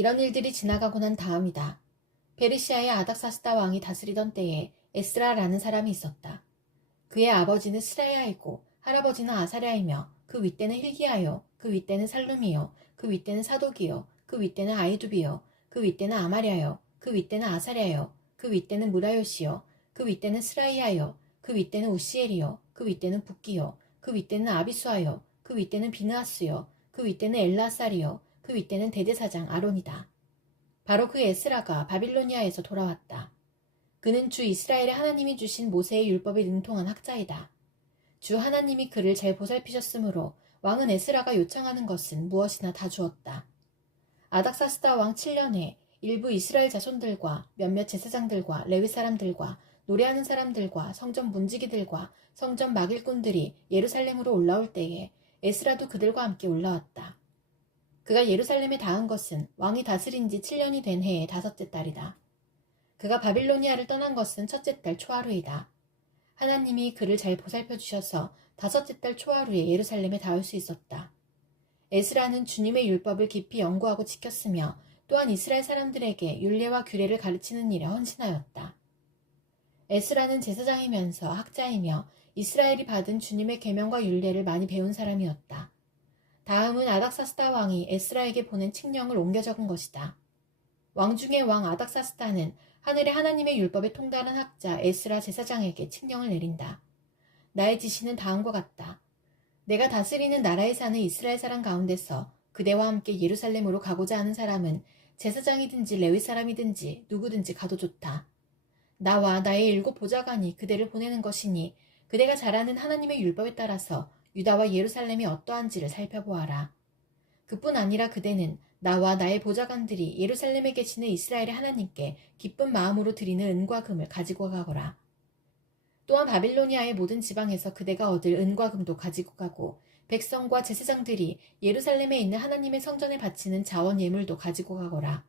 이런 일들이 지나가고 난 다음이다. 페르시아의 아닥사스다 왕이 다스리던 때에 에스라라는 사람이 있었다. 그의 아버지는 스라야이고 할아버지는 아사랴이며 그 윗대는 hil기야요, 그 윗대는 살룸이요, 그 윗대는 사독이요, 그 윗대는 아이두비요, 그 윗대는 아마랴요, 그 윗대는 아사랴요, 그 윗대는 무라요시요, 그 윗대는 스라이야요, 그 윗대는 우시엘이요, 그 윗대는 붓기요, 그 윗대는 아비수아요, 그 윗대는 비느하스요, 그 윗대는 엘라살이요, 그 윗대는 대제사장 아론이다. 바로 그 에스라가 바빌로니아에서 돌아왔다. 그는 주 이스라엘의 하나님이 주신 모세의 율법에 능통한 학자이다. 주 하나님이 그를 잘 보살피셨으므로 왕은 에스라가 요청하는 것은 무엇이나 다 주었다. 아닥사스다 왕 7년에 일부 이스라엘 자손들과 몇몇 제사장들과 레위 사람들과 노래하는 사람들과 성전 문지기들과 성전 막일꾼들이 예루살렘으로 올라올 때에 에스라도 그들과 함께 올라왔다. 그가 예루살렘에 닿은 것은 왕이 다스린 지 7년이 된 해의 5째 달이다. 그가 바빌로니아를 떠난 것은 첫째 달 초하루이다. 하나님이 그를 잘 보살펴 주셔서 5째 달 초하루에 예루살렘에 닿을 수 있었다. 에스라는 주님의 율법을 깊이 연구하고 지켰으며 또한 이스라엘 사람들에게 율례와 규례를 가르치는 일에 헌신하였다. 에스라는 제사장이면서 학자이며 이스라엘이 받은 주님의 계명과 율례를 많이 배운 사람이었다. 다음은 아닥사스다 왕이 에스라에게 보낸 칙령을 옮겨 적은 것이다. 왕 중의 왕 아닥사스다는 하늘의 하나님의 율법에 통달한 학자 에스라 제사장에게 칙령을 내린다. 나의 지시는 다음과 같다. 내가 다스리는 나라에 사는 이스라엘 사람 가운데서 그대와 함께 예루살렘으로 가고자 하는 사람은 제사장이든지 레위 사람이든지 누구든지 가도 좋다. 나와 나의 7 보좌관이 그대를 보내는 것이니 그대가 잘 아는 하나님의 율법에 따라서 유다와 예루살렘이 어떠한지를 살펴보아라. 그뿐 아니라 그대는 나와 나의 보좌관들이 예루살렘에 계시는 이스라엘의 하나님께 기쁜 마음으로 드리는 은과 금을 가지고 가거라. 또한 바빌로니아의 모든 지방에서 그대가 얻을 은과 금도 가지고 가고 백성과 제사장들이 예루살렘에 있는 하나님의 성전에 바치는 자원 예물도 가지고 가거라.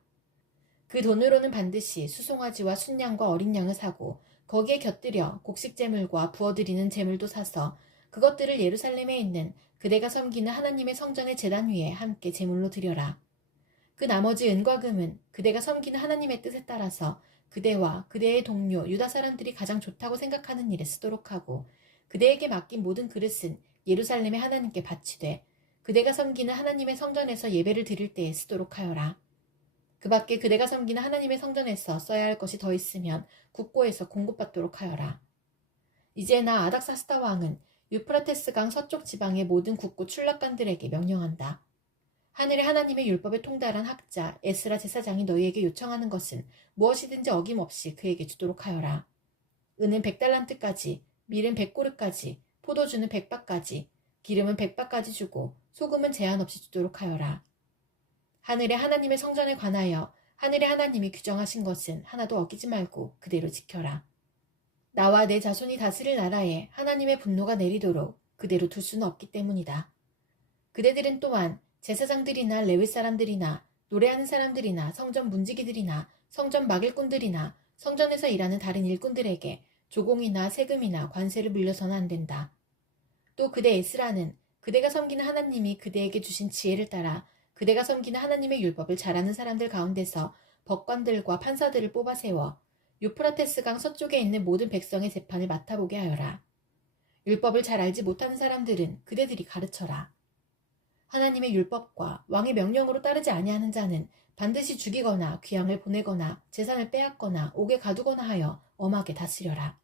그 돈으로는 반드시 수송아지와 순양과 어린 양을 사고 거기에 곁들여 곡식 제물과 부어드리는 제물도 사서 그것들을 예루살렘에 있는 그대가 섬기는 하나님의 성전의 제단 위에 함께 제물로 드려라. 그 나머지 은과 금은 그대가 섬기는 하나님의 뜻에 따라서 그대와 그대의 동료 유다 사람들이 가장 좋다고 생각하는 일에 쓰도록 하고 그대에게 맡긴 모든 그릇은 예루살렘의 하나님께 바치되 그대가 섬기는 하나님의 성전에서 예배를 드릴 때에 쓰도록 하여라. 그 밖에 그대가 섬기는 하나님의 성전에서 써야 할 것이 더 있으면 국고에서 공급받도록 하여라. 이제 나 아닥사스다 왕은 유프라테스강 서쪽 지방의 모든 국고 출납관들에게 명령한다. 하늘의 하나님의 율법에 통달한 학자 에스라 제사장이 너희에게 요청하는 것은 무엇이든지 어김없이 그에게 주도록 하여라. 은은 100달란트까지, 밀은 100고르까지, 포도주는 100바까지, 기름은 100바까지 주고 소금은 제한 없이 주도록 하여라. 하늘의 하나님의 성전에 관하여 하늘의 하나님이 규정하신 것은 하나도 어기지 말고 그대로 지켜라. 나와 내 자손이 다스릴 나라에 하나님의 분노가 내리도록 그대로 둘 수는 없기 때문이다. 그대들은 또한 제사장들이나 레위 사람들이나 노래하는 사람들이나 성전 문지기들이나 성전 막일꾼들이나 성전에서 일하는 다른 일꾼들에게 조공이나 세금이나 관세를 물려서는 안 된다. 또 그대 에스라는 그대가 섬기는 하나님이 그대에게 주신 지혜를 따라 그대가 섬기는 하나님의 율법을 잘 아는 사람들 가운데서 법관들과 판사들을 뽑아 세워 유프라테스강 서쪽에 있는 모든 백성의 재판을 맡아보게 하여라. 율법을 잘 알지 못하는 사람들은 그대들이 가르쳐라. 하나님의 율법과 왕의 명령으로 따르지 아니하는 자는 반드시 죽이거나 귀양을 보내거나 재산을 빼앗거나 옥에 가두거나 하여 엄하게 다스려라.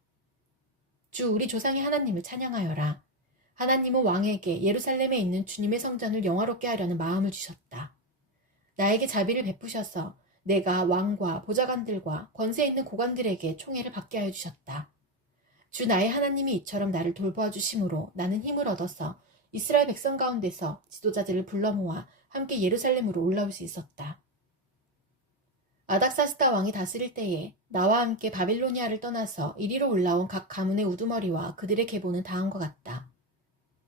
주 우리 조상의 하나님을 찬양하여라. 하나님은 왕에게 예루살렘에 있는 주님의 성전을 영화롭게 하려는 마음을 주셨다. 나에게 자비를 베푸셔서 내가 왕과 보좌관들과 권세 있는 고관들에게 총애를 받게 하여 주셨다. 주 나의 하나님이 이처럼 나를 돌보아 주심으로 나는 힘을 얻어서 이스라엘 백성 가운데서 지도자들을 불러 모아 함께 예루살렘으로 올라올 수 있었다. 아닥사스다 왕이 다스릴 때에 나와 함께 바빌로니아를 떠나서 이리로 올라온 각 가문의 우두머리와 그들의 계보는 다음과 같다.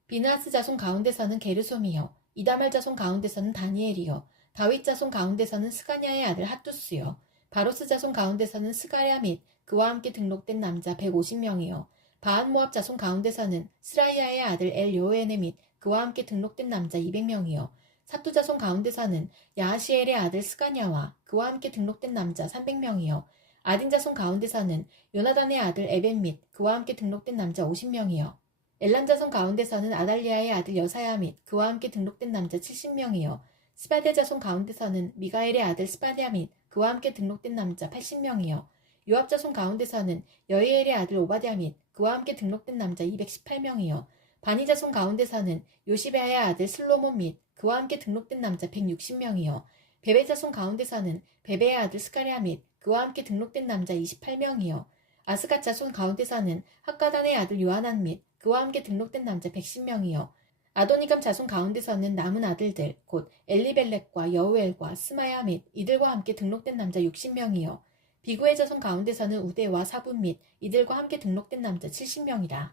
비느하스 자손 가운데서는 게르솜이요, 이다말 자손 가운데서는 다니엘이요, 다윗 자손 가운데서는 스가냐의 아들 핫두스요, 바로스 자손 가운데서는 스가랴 및 그와 함께 등록된 남자 150명이요, 바한모압 자손 가운데서는 스라이아의 아들 엘요에네 및 그와 함께 등록된 남자 200명이요, 사투 자손 가운데서는 야하시엘의 아들 스가냐와 그와 함께 등록된 남자 300명이요. 아딘 자손 가운데서는 요나단의 아들 에벤 및 그와 함께 등록된 남자 50명이요. 엘란 자손 가운데서는 아달리아의 아들 여사야 및 그와 함께 등록된 남자 70명이요. 스바데 자손 가운데서는 미가엘의 아들 스바랴 및 그와 함께 등록된 남자 80명이요. 요압 자손 가운데서는 여이엘의 아들 오바댜 및 그와 함께 등록된 남자 218명이요. 바니 자손 가운데서는 요시베아의 아들 슬로몬 및 그와 함께 등록된 남자 160명이요. 베베 자손 가운데서는 베베의 아들 스가랴 및 그와 함께 등록된 남자 28명이요. 아스갓 자손 가운데서는 학가단의 아들 요하난 및 그와 함께 등록된 남자 110명이요. 아도니감 자손 가운데서는 남은 아들들 곧 엘리벨렉과 여우엘과 스마야 및 이들과 함께 등록된 남자 60명이요. 비구의 자손 가운데서는 우대와 사분 및 이들과 함께 등록된 남자 70명이라.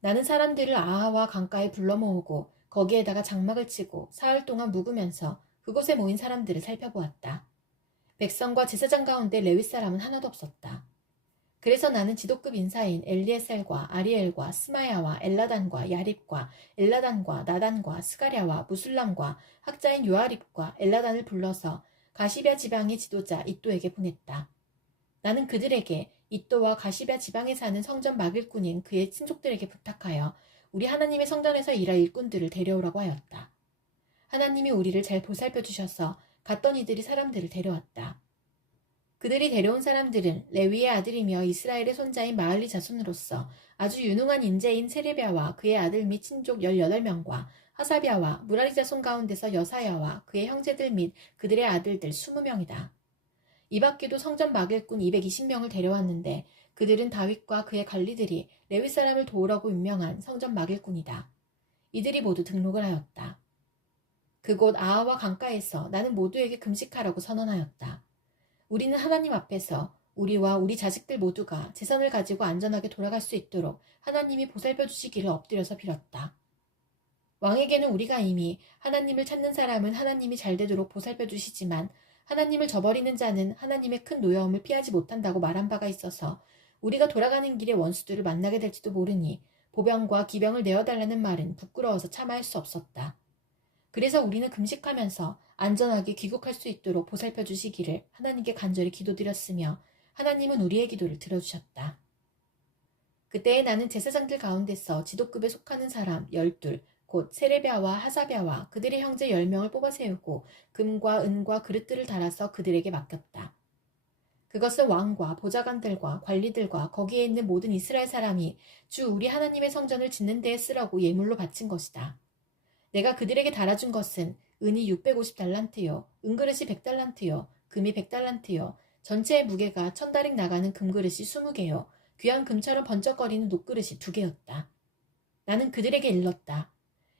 나는 사람들을 아하와 강가에 불러 모으고 거기에다가 장막을 치고 사흘 동안 묵으면서 그곳에 모인 사람들을 살펴보았다. 백성과 제사장 가운데 레위 사람은 하나도 없었다. 그래서 나는 지도급 인사인 엘리에셀과 아리엘과 스마야와 엘라단과 야립과 엘라단과 나단과 스가랴와 무술람과 학자인 요아립과 엘라단을 불러서 가시뱵 지방의 지도자 이또에게 보냈다. 나는 그들에게 이또와 가시뱵 지방에 사는 성전 막일꾼인 그의 친족들에게 부탁하여 우리 하나님의 성전에서 일할 일꾼들을 데려오라고 하였다. 하나님이 우리를 잘 보살펴 주셔서 갔던 이들이 사람들을 데려왔다. 그들이 데려온 사람들은 레위의 아들이며 이스라엘의 손자인 마을리 자손으로서 아주 유능한 인재인 세레비아와 그의 아들 및 친족 18명과 하사비아와 무라리 자손 가운데서 여사야와 그의 형제들 및 그들의 아들들 20명이다. 이 밖에도 성전 막일꾼 220명을 데려왔는데 그들은 다윗과 그의 관리들이 레위 사람을 도우라고 임명한 성전 막일꾼이다. 이들이 모두 등록을 하였다. 그곳 아하와 강가에서 나는 모두에게 금식하라고 선언하였다. 우리는 하나님 앞에서 우리와 우리 자식들 모두가 재산을 가지고 안전하게 돌아갈 수 있도록 하나님이 보살펴 주시기를 엎드려서 빌었다. 왕에게는 우리가 이미 하나님을 찾는 사람은 하나님이 잘 되도록 보살펴 주시지만 하나님을 저버리는 자는 하나님의 큰 노여움을 피하지 못한다고 말한 바가 있어서 우리가 돌아가는 길에 원수들을 만나게 될지도 모르니 보병과 기병을 내어달라는 말은 부끄러워서 참아할 수 없었다. 그래서 우리는 금식하면서 안전하게 귀국할 수 있도록 보살펴 주시기를 하나님께 간절히 기도드렸으며 하나님은 우리의 기도를 들어주셨다. 그때에 나는 제사장들 가운데서 지도급에 속하는 사람 12, 곧 세레비아와 하사비아와 그들의 형제 10명을 뽑아 세우고 금과 은과 그릇들을 달아서 그들에게 맡겼다. 그것은 왕과 보좌관들과 관리들과 거기에 있는 모든 이스라엘 사람이 주 우리 하나님의 성전을 짓는 데에 쓰라고 예물로 바친 것이다. 내가 그들에게 달아준 것은 은이 650달란트요, 은그릇이 100달란트요, 금이 100달란트요, 전체의 무게가 1000다릭 나가는 금그릇이 20개요, 귀한 금처럼 번쩍거리는 녹그릇이 2개였다. 나는 그들에게 일렀다.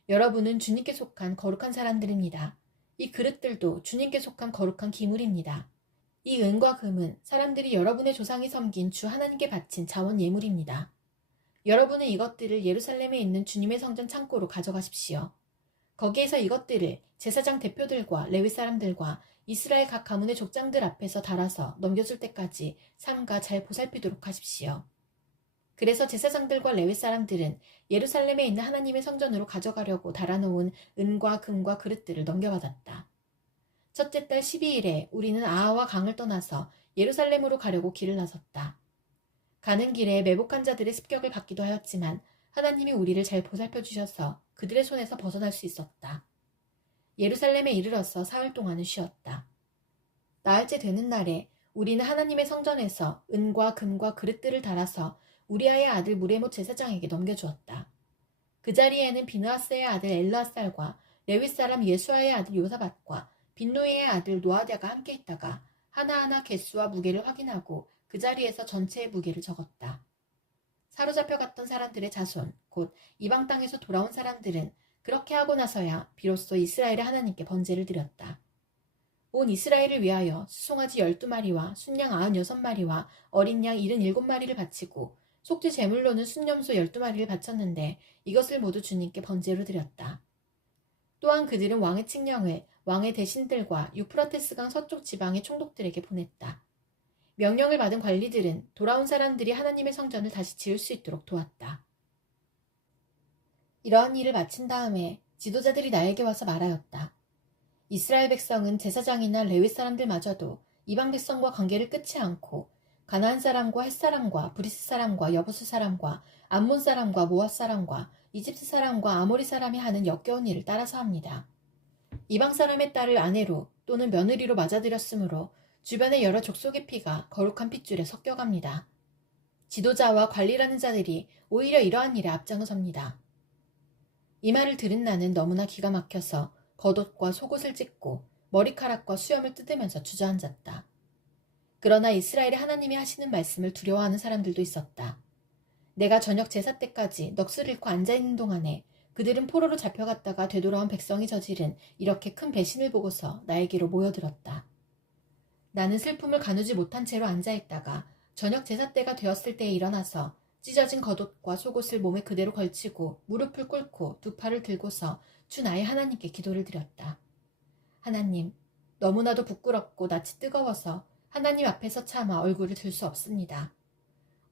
여러분은 주님께 속한 거룩한 사람들입니다. 이 그릇들도 주님께 속한 거룩한 기물입니다. 이 은과 금은 사람들이 여러분의 조상이 섬긴 주 하나님께 바친 자원 예물입니다. 여러분은 이것들을 예루살렘에 있는 주님의 성전 창고로 가져가십시오. 거기에서 이것들을 제사장 대표들과 레위 사람들과 이스라엘 각 가문의 족장들 앞에서 달아서 넘겨줄 때까지 삼가 잘 보살피도록 하십시오. 그래서 제사장들과 레위 사람들은 예루살렘에 있는 하나님의 성전으로 가져가려고 달아놓은 은과 금과 그릇들을 넘겨받았다. 첫째 달 12일에 우리는 아하와 강을 떠나서 예루살렘으로 가려고 길을 나섰다. 가는 길에 매복한 자들의 습격을 받기도 하였지만 하나님이 우리를 잘 보살펴 주셔서 그들의 손에서 벗어날 수 있었다. 예루살렘에 이르러서 사흘 동안은 쉬었다. 나흘째 되는 날에 우리는 하나님의 성전에서 은과 금과 그릇들을 달아서 우리아의 아들 무레못 제사장에게 넘겨주었다. 그 자리에는 비느하스의 아들 엘르앗살과 레위 사람 예수아의 아들 요사밧과 빈누이의 아들 노아랴가 함께 있다가 하나하나 개수와 무게를 확인하고 그 자리에서 전체의 무게를 적었다. 사로잡혀 갔던 사람들의 자손, 곧 이방 땅에서 돌아온 사람들은 그렇게 하고 나서야 비로소 이스라엘의 하나님께 번제를 드렸다. 온 이스라엘을 위하여 수송아지 12마리와 순양 96마리와 어린 양 77마리를 바치고 속죄 제물로는 순염소 12마리를 바쳤는데 이것을 모두 주님께 번제로 드렸다. 또한 그들은 왕의 칙령을 왕의 대신들과 유프라테스강 서쪽 지방의 총독들에게 보냈다. 명령을 받은 관리들은 돌아온 사람들이 하나님의 성전을 다시 지을 수 있도록 도왔다. 이러한 일을 마친 다음에 지도자들이 나에게 와서 말하였다. 이스라엘 백성은 제사장이나 레위 사람들마저도 이방 백성과 관계를 끊지 않고 가나안 사람과 헷 사람과 브리스 사람과 여부스 사람과 암몬 사람과 모압 사람과 이집트 사람과 아모리 사람이 하는 역겨운 일을 따라서 합니다. 이방 사람의 딸을 아내로 또는 며느리로 맞아들였으므로 주변의 여러 족속의 피가 거룩한 핏줄에 섞여갑니다. 지도자와 관리라는 자들이 오히려 이러한 일에 앞장을 섭니다. 이 말을 들은 나는 너무나 기가 막혀서 겉옷과 속옷을 찢고 머리카락과 수염을 뜯으면서 주저앉았다. 그러나 이스라엘의 하나님이 하시는 말씀을 두려워하는 사람들도 있었다. 내가 저녁 제사 때까지 넋을 잃고 앉아있는 동안에 그들은 포로로 잡혀갔다가 되돌아온 백성이 저지른 이렇게 큰 배신을 보고서 나에게로 모여들었다. 나는 슬픔을 가누지 못한 채로 앉아있다가 저녁 제사 때가 되었을 때에 일어나서 찢어진 겉옷과 속옷을 몸에 그대로 걸치고 무릎을 꿇고 두 팔을 들고서 주 나의 하나님께 기도를 드렸다. 하나님, 너무나도 부끄럽고 낯이 뜨거워서 하나님 앞에서 차마 얼굴을 들 수 없습니다.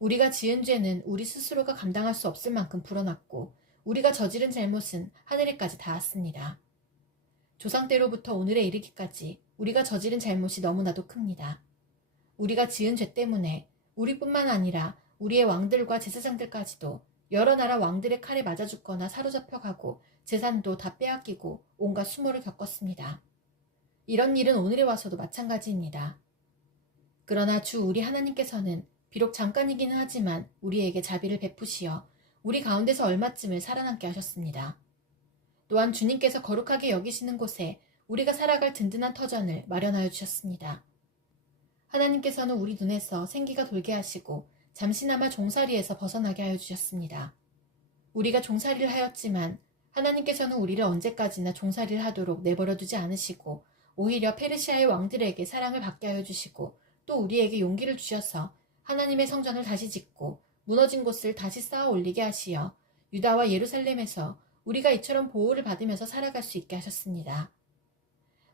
우리가 지은 죄는 우리 스스로가 감당할 수 없을 만큼 불어났고 우리가 저지른 잘못은 하늘에까지 닿았습니다. 조상 때로부터 오늘에 이르기까지 우리가 저지른 잘못이 너무나도 큽니다. 우리가 지은 죄 때문에 우리뿐만 아니라 우리의 왕들과 제사장들까지도 여러 나라 왕들의 칼에 맞아 죽거나 사로잡혀가고 재산도 다 빼앗기고 온갖 수모를 겪었습니다. 이런 일은 오늘에 와서도 마찬가지입니다. 그러나 주 우리 하나님께서는 비록 잠깐이기는 하지만 우리에게 자비를 베푸시어 우리 가운데서 얼마쯤을 살아남게 하셨습니다. 또한 주님께서 거룩하게 여기시는 곳에 우리가 살아갈 든든한 터전을 마련하여 주셨습니다. 하나님께서는 우리 눈에서 생기가 돌게 하시고 잠시나마 종살이에서 벗어나게 하여 주셨습니다. 우리가 종살이를 하였지만 하나님께서는 우리를 언제까지나 종살이를 하도록 내버려 두지 않으시고 오히려 페르시아의 왕들에게 사랑을 받게 하여 주시고 또 우리에게 용기를 주셔서 하나님의 성전을 다시 짓고 무너진 곳을 다시 쌓아 올리게 하시어 유다와 예루살렘에서 우리가 이처럼 보호를 받으면서 살아갈 수 있게 하셨습니다.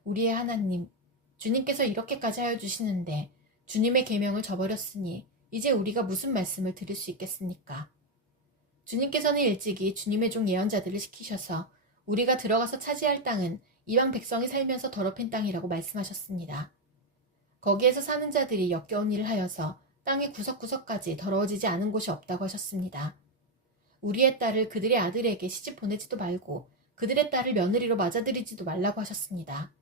우리의 하나님, 주님께서 이렇게까지 하여 주시는데 주님의 계명을 저버렸으니 이제 우리가 무슨 말씀을 들을 수 있겠습니까? 주님께서는 일찍이 주님의 종 예언자들을 시키셔서 우리가 들어가서 차지할 땅은 이방 백성이 살면서 더럽힌 땅이라고 말씀하셨습니다. 거기에서 사는 자들이 역겨운 일을 하여서 땅의 구석구석까지 더러워지지 않은 곳이 없다고 하셨습니다. 우리의 딸을 그들의 아들에게 시집 보내지도 말고 그들의 딸을 며느리로 맞아들이지도 말라고 하셨습니다.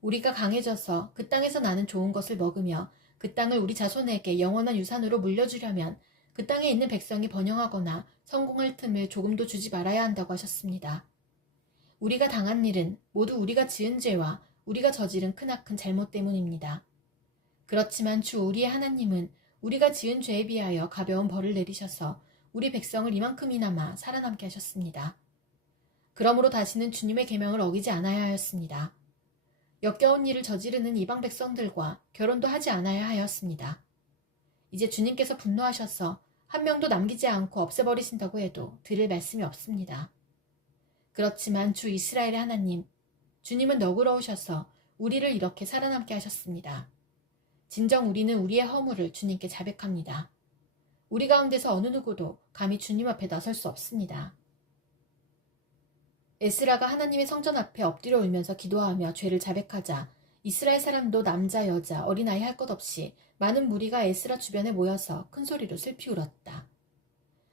우리가 강해져서 그 땅에서 나는 좋은 것을 먹으며 그 땅을 우리 자손에게 영원한 유산으로 물려주려면 그 땅에 있는 백성이 번영하거나 성공할 틈을 조금도 주지 말아야 한다고 하셨습니다. 우리가 당한 일은 모두 우리가 지은 죄와 우리가 저지른 크나큰 잘못 때문입니다. 그렇지만 주 우리의 하나님은 우리가 지은 죄에 비하여 가벼운 벌을 내리셔서 우리 백성을 이만큼이나마 살아남게 하셨습니다. 그러므로 다시는 주님의 계명을 어기지 않아야 하였습니다. 역겨운 일을 저지르는 이방 백성들과 결혼도 하지 않아야 하였습니다. 이제 주님께서 분노하셔서 한 명도 남기지 않고 없애버리신다고 해도 들을 말씀이 없습니다. 그렇지만 주 이스라엘의 하나님, 주님은 너그러우셔서 우리를 이렇게 살아남게 하셨습니다. 진정 우리는 우리의 허물을 주님께 자백합니다. 우리 가운데서 어느 누구도 감히 주님 앞에 나설 수 없습니다. 에스라가 하나님의 성전 앞에 엎드려 울면서 기도하며 죄를 자백하자 이스라엘 사람도 남자, 여자, 어린아이 할 것 없이 많은 무리가 에스라 주변에 모여서 큰 소리로 슬피 울었다.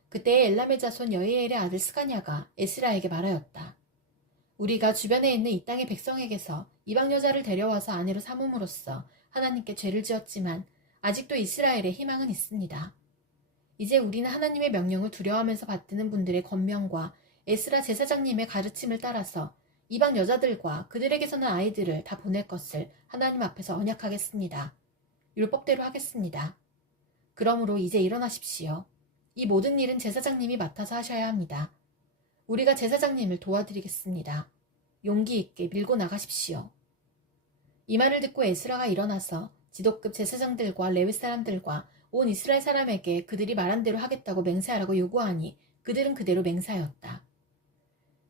그때 엘람의 자손 여이엘의 아들 스가냐가 에스라에게 말하였다. 우리가 주변에 있는 이 땅의 백성에게서 이방 여자를 데려와서 아내로 삼음으로써 하나님께 죄를 지었지만 아직도 이스라엘에 희망은 있습니다. 이제 우리는 하나님의 명령을 두려워하면서 받드는 분들의 권명과 에스라 제사장님의 가르침을 따라서 이방 여자들과 그들에게서 난 아이들을 다 보낼 것을 하나님 앞에서 언약하겠습니다. 율법대로 하겠습니다. 그러므로 이제 일어나십시오. 이 모든 일은 제사장님이 맡아서 하셔야 합니다. 우리가 제사장님을 도와드리겠습니다. 용기 있게 밀고 나가십시오. 이 말을 듣고 에스라가 일어나서 지도급 제사장들과 레위 사람들과 온 이스라엘 사람에게 그들이 말한 대로 하겠다고 맹세하라고 요구하니 그들은 그대로 맹세하였다.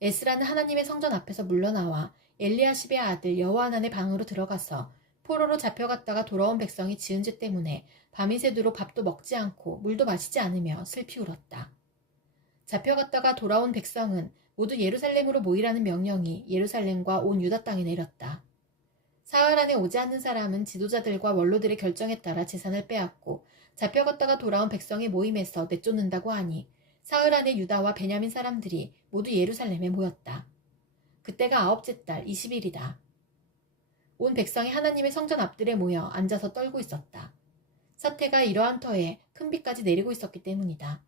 에스라는 하나님의 성전 앞에서 물러나와 엘리야십의 아들 여호하난의 방으로 들어가서 포로로 잡혀갔다가 돌아온 백성이 지은 죄 때문에 밤이 새도록 밥도 먹지 않고 물도 마시지 않으며 슬피 울었다. 잡혀갔다가 돌아온 백성은 모두 예루살렘으로 모이라는 명령이 예루살렘과 온 유다 땅에 내렸다. 사흘 안에 오지 않는 사람은 지도자들과 원로들의 결정에 따라 재산을 빼앗고 잡혀갔다가 돌아온 백성의 모임에서 내쫓는다고 하니 사흘 안에 유다와 베냐민 사람들이 모두 예루살렘에 모였다. 그때가 아홉째 달 20일이다. 온 백성이 하나님의 성전 앞들에 모여 앉아서 떨고 있었다. 사태가 이러한 터에 큰 비까지 내리고 있었기 때문이다.